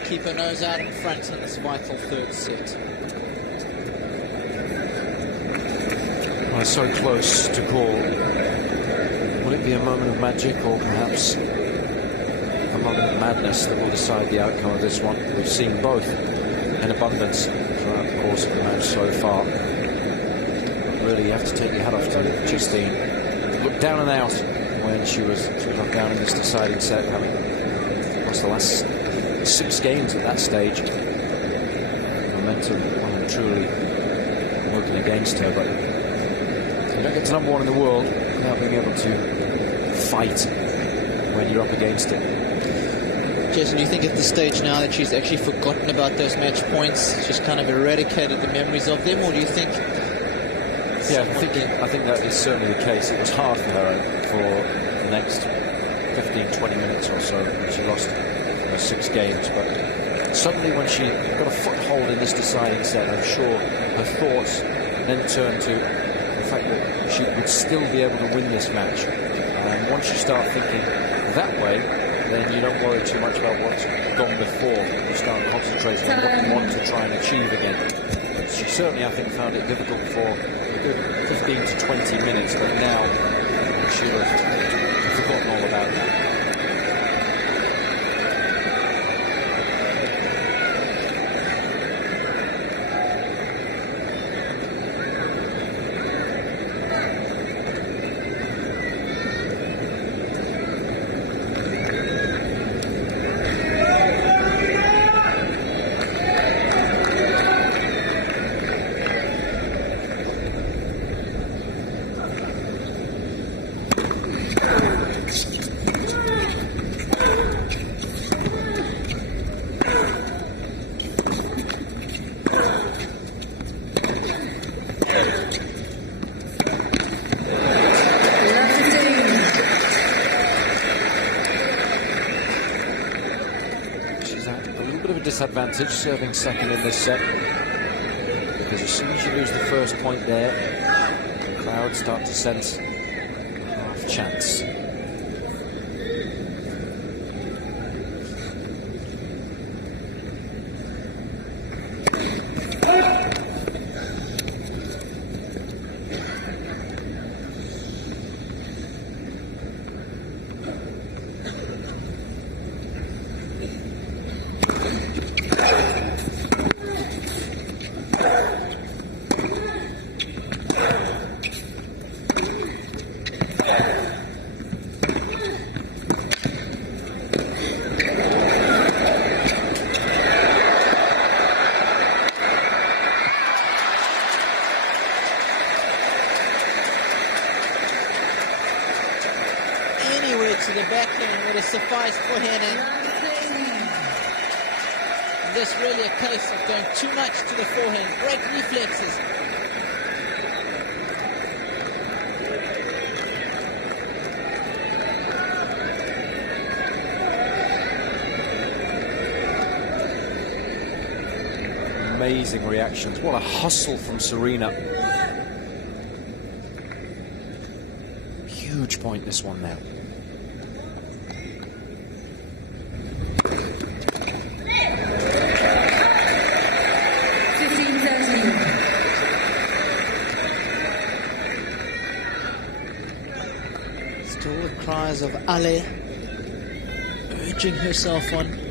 keep her nose out in front in this vital third set. Well, so close to call. Will it be a moment of magic, or perhaps a moment of madness that will decide the outcome of this one? We've seen both in abundance throughout the course of the match so far. But really, you have to take your hat off to Justine. Looked down and out when she was knocked down in this deciding set, having lost the last 6 games at that stage. Momentum well and truly working against her, but you don't get to number 1 in the world without being able to fight when you're up against it. Jason, do you think at this stage now that she's actually forgotten about those match points, she's kind of eradicated the memories of them, or do you think? Yeah, I think that is certainly the case. It was hard for her for the next 15-20 minutes or so when she lost those 6 games, but suddenly when she got a foothold in this deciding set, I'm sure her thoughts then turned to the fact that she would still be able to win this match. And once you start thinking that way, then you don't worry too much about what's gone before. You start concentrating on what you want to try and achieve again. But she certainly, I think, found it difficult for a good 15 to 20 minutes, but now she'll have forgotten all about that. Disadvantage serving second in this set, because as soon as you lose the first point there, the crowd start to sense a half chance. To the backhand would have sufficed for Henin. This really a case of going too much to the forehand. Great reflexes. Amazing reactions. What a hustle from Serena. Huge point, this one now. Still the cries of Ale urging herself on.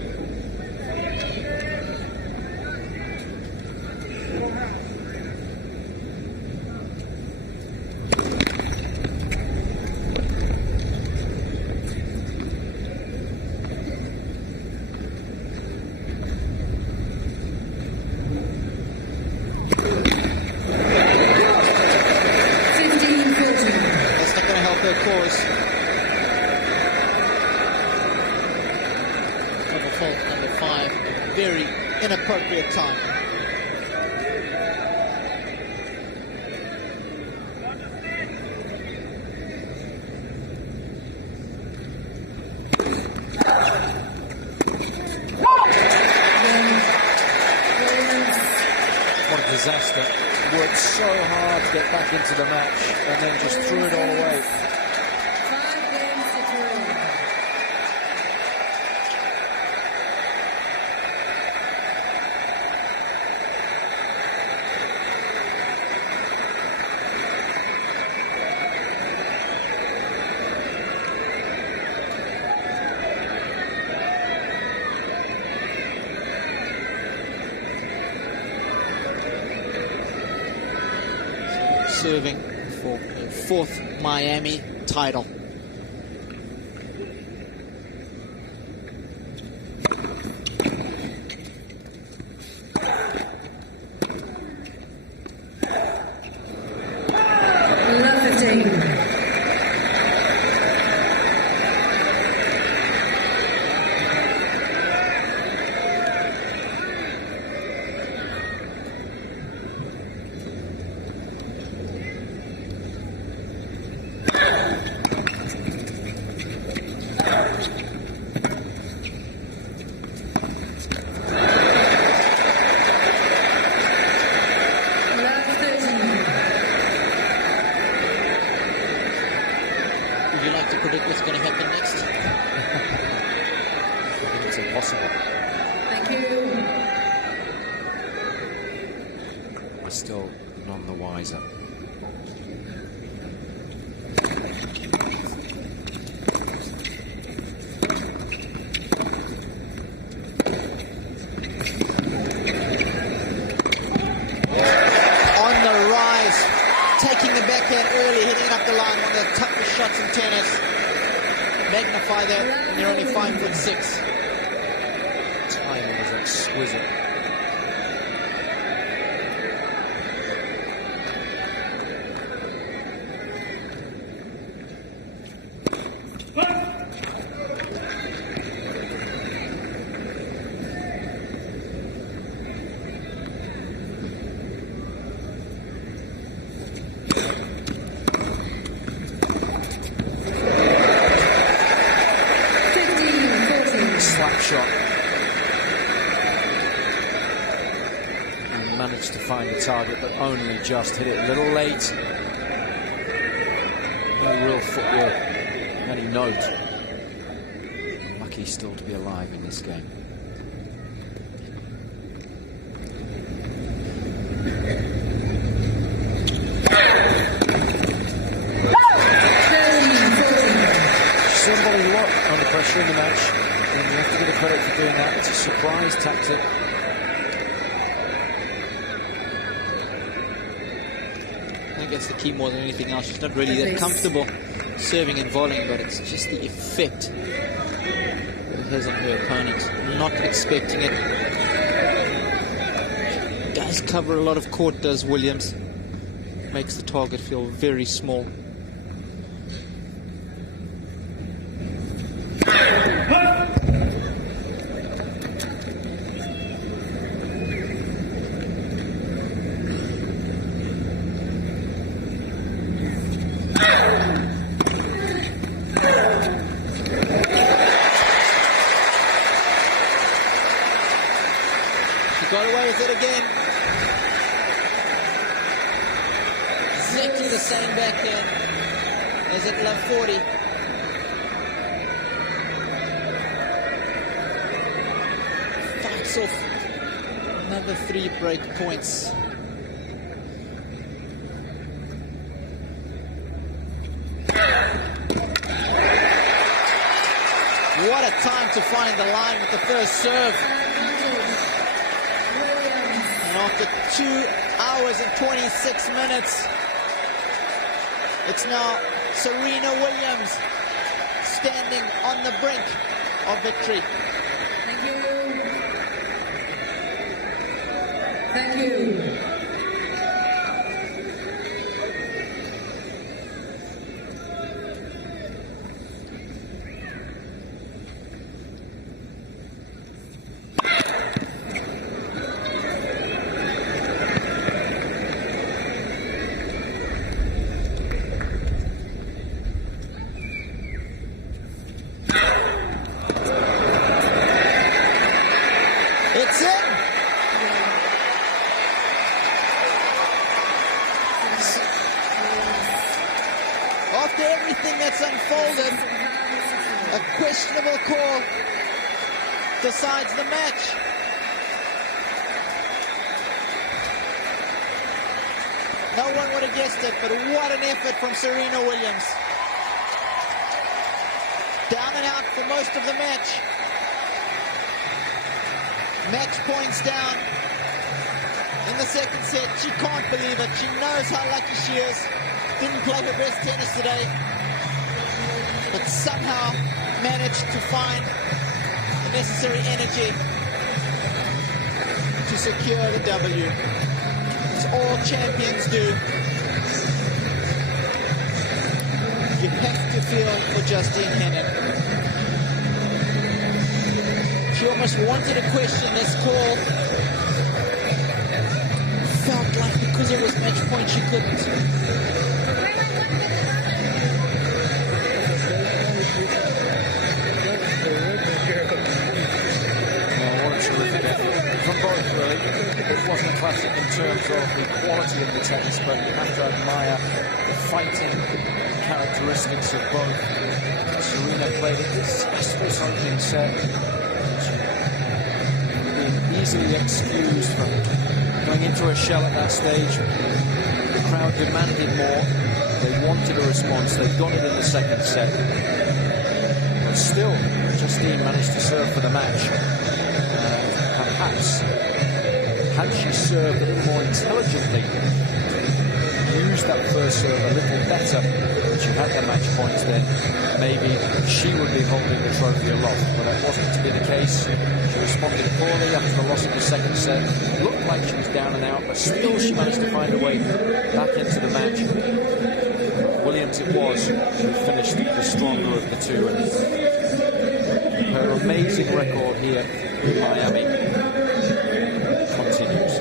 Very inappropriate time. What a disaster. Worked so hard to get back into the match and then just threw it all away. serving for a 4th Miami title. Would you like to predict what's going to happen next? I think it's impossible. Thank you. We're still none the wiser. On the rise, taking the backhand early, hitting up the line, one of the toughest shots in tennis. Magnify that when you're only 5'6". Timing was exquisite. Slap shot. And managed to find the target, but only just hit it a little late. No real footwork, any note. Lucky still to be alive in this game. Somebody a lot under pressure in the match. And you have to give her credit for doing that. It's a surprise tactic. I think that's the key more than anything else. She's not really that comfortable serving and volleying, but it's just the effect it has on her opponent. Not expecting it. She does cover a lot of court, does Williams. Makes the target feel very small. Got away with it again. Exactly the same backhand as at love 40. Fights off another 3 break points. What a time to find the line with the first serve. After 2 hours and 26 minutes, it's now Serena Williams standing on the brink of victory. Thank you. Thank you. It's in. After everything that's unfolded, a questionable call decides the match. No one would have guessed it, but what an effort from Serena Williams. Down and out for most of the match. Match points down. in the second set. She can't believe it. She knows how lucky she is. Didn't play her best tennis today, but somehow managed to find the necessary energy to secure the W. It's all champions do. You have to feel for Justine Henin. She almost wanted to question this call. Felt like because it was match point she couldn't. It wasn't a classic in terms of the quality of the tennis, but you have to admire the fighting characteristics of both. Serena played a disastrous opening set. Being easily excused from going into a shell at that stage. The crowd demanded more. They wanted a response. They got it in the second set. But still, Justine managed to serve for the match. Perhaps had she served a little more intelligently, used that first serve a little better, and she had the match points, then maybe she would be holding the trophy aloft. But that wasn't to be the case. She responded poorly after the loss of the second set. Looked like she was down and out, but still she managed to find a way back into the match. Williams it was who finished the stronger of the two. And her amazing record here in Miami continues.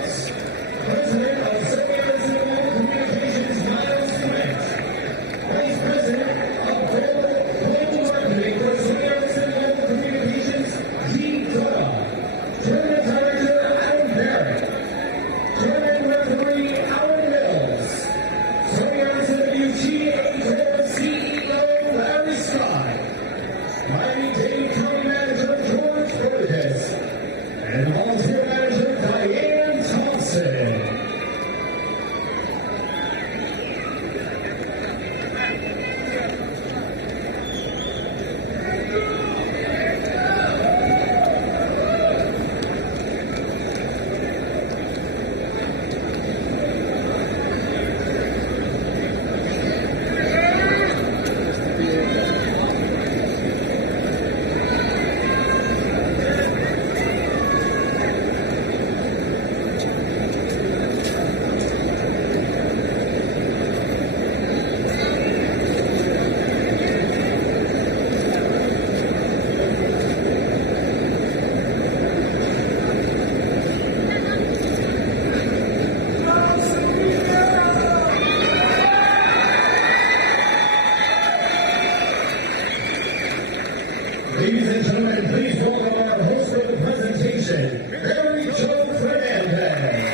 Ladies and gentlemen, please welcome our host for the presentation, Mary Jo Fernandez.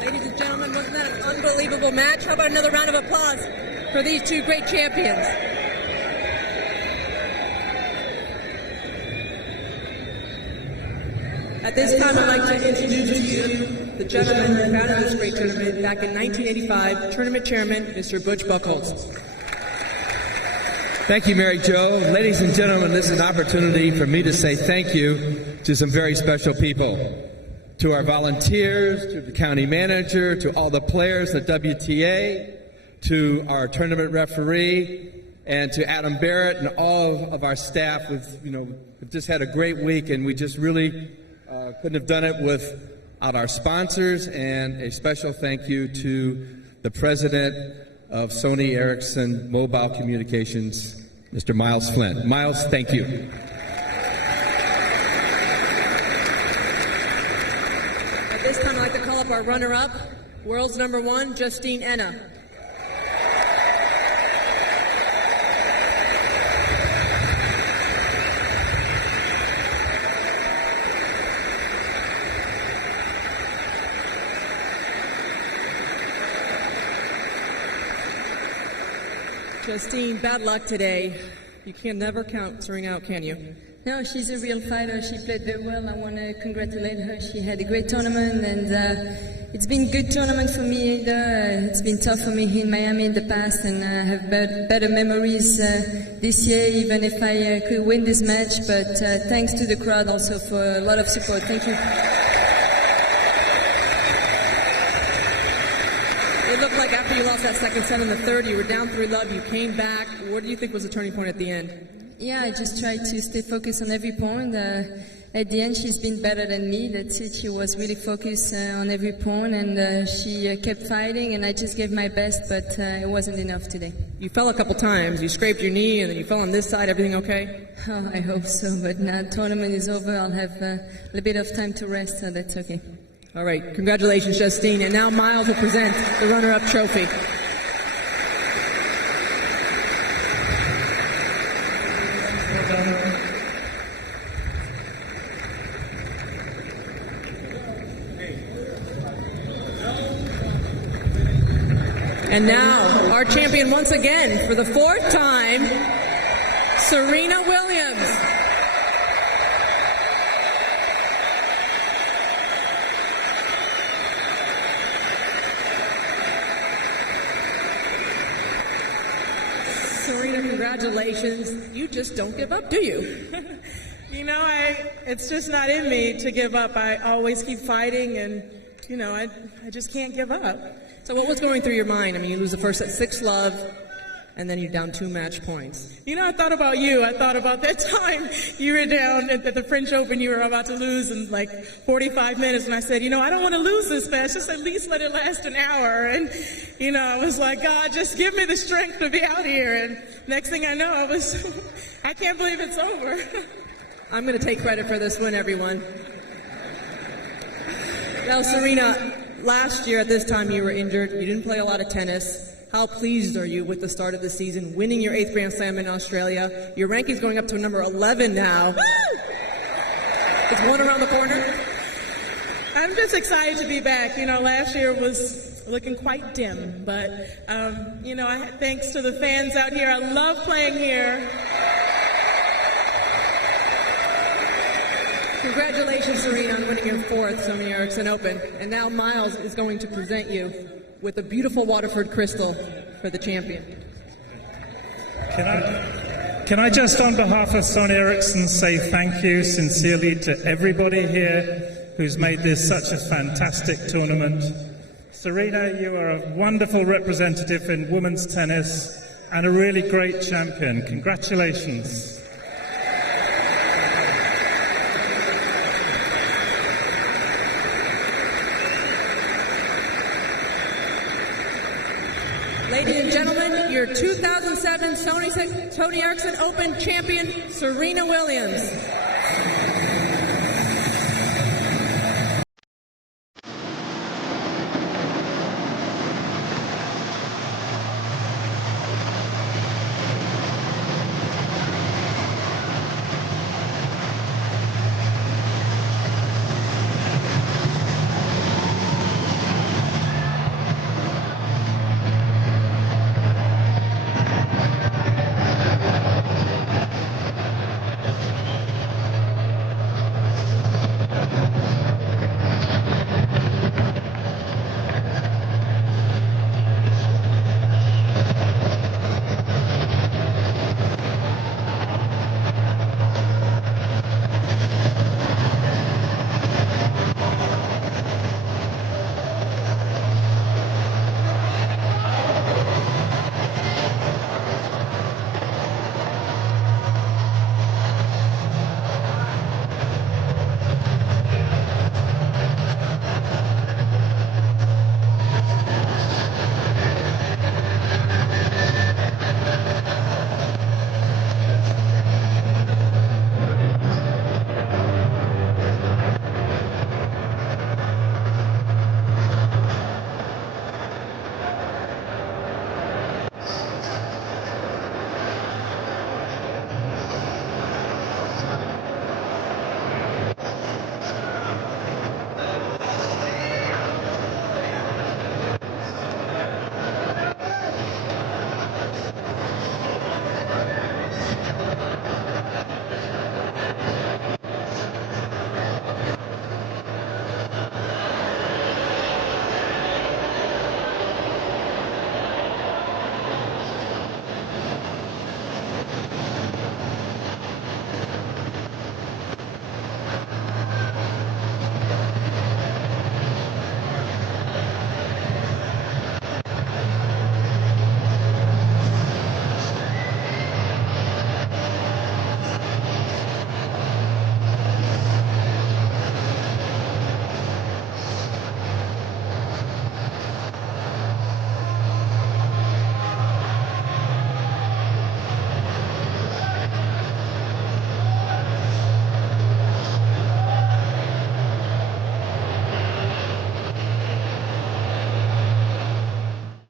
Ladies and gentlemen, wasn't that an unbelievable match? How about another round of applause for these two great champions? At this time, I'd like to introduce to you the gentleman who founded this great tournament back in 1985, Tournament Chairman, Mr. Butch Buchholz. Thank you, Mary Jo. Ladies and gentlemen, this is an opportunity for me to say thank you to some very special people. To our volunteers, to the county manager, to all the players, the WTA, to our tournament referee, and to Adam Barrett and all of our staff. We've just had a great week, and we just really couldn't have done it without our sponsors. And a special thank you to the president of Sony Ericsson Mobile Communications, Mr. Miles Flint. Miles, thank you. At this time, I'd like to call up our runner-up, world's #1, Justine Henin. Justine, bad luck today. You can never count Serena out, can you? No, she's a real fighter. She played very well. I want to congratulate her. She had a great tournament, and it's been a good tournament for me either. It's been tough for me here in Miami in the past, and I have better memories this year, even if I could win this match. But thanks to the crowd also for a lot of support. Thank you. It looked like after you lost that second set in the third, you were down 3-love, you came back. What do you think was the turning point at the end? Yeah, I just tried to stay focused on every point. At the end, she's been better than me. That's it. She was really focused on every point, and she kept fighting, and I just gave my best, but it wasn't enough today. You fell a couple times. You scraped your knee, and then you fell on this side. Everything okay? Oh, I hope so, but now the tournament is over. I'll have a little bit of time to rest, so that's okay. All right. Congratulations, Justine. And now Miles will present the runner-up trophy. And now, our champion once again, for the fourth time, Serena Williams. Serena, congratulations. You just don't give up, do you? You know, it's just not in me to give up. I always keep fighting, and, you know, I just can't give up. So what was going through your mind? I mean, you lose the first at 6-love, and then you're down 2 match points. You know, I thought about you. I thought about that time you were down at the French Open. You were about to lose in like 45 minutes, and I said, you know, I don't want to lose this match. Just at least let it last an hour. And, you know, I was like, God, just give me the strength to be out here. And next thing I know, I can't believe it's over. I'm going to take credit for this win, everyone. Now, Serena, last year at this time you were injured. You didn't play a lot of tennis. How pleased are you with the start of the season, winning your 8th Grand Slam in Australia? Your ranking's going up to number 11 now. Woo! It's one around the corner. I'm just excited to be back. You know, last year was looking quite dim, but, you know, thanks to the fans out here. I love playing here. Congratulations, Serena, on winning your 4th Sony Ericsson Open. And now Miles is going to present you with a beautiful Waterford crystal for the champion. Can I just, on behalf of Sony Ericsson, say thank you sincerely to everybody here who's made this such a fantastic tournament. Serena, you are a wonderful representative in women's tennis and a really great champion. Congratulations. Ladies and gentlemen, your 2007 Sony Ericsson Open champion, Serena Williams.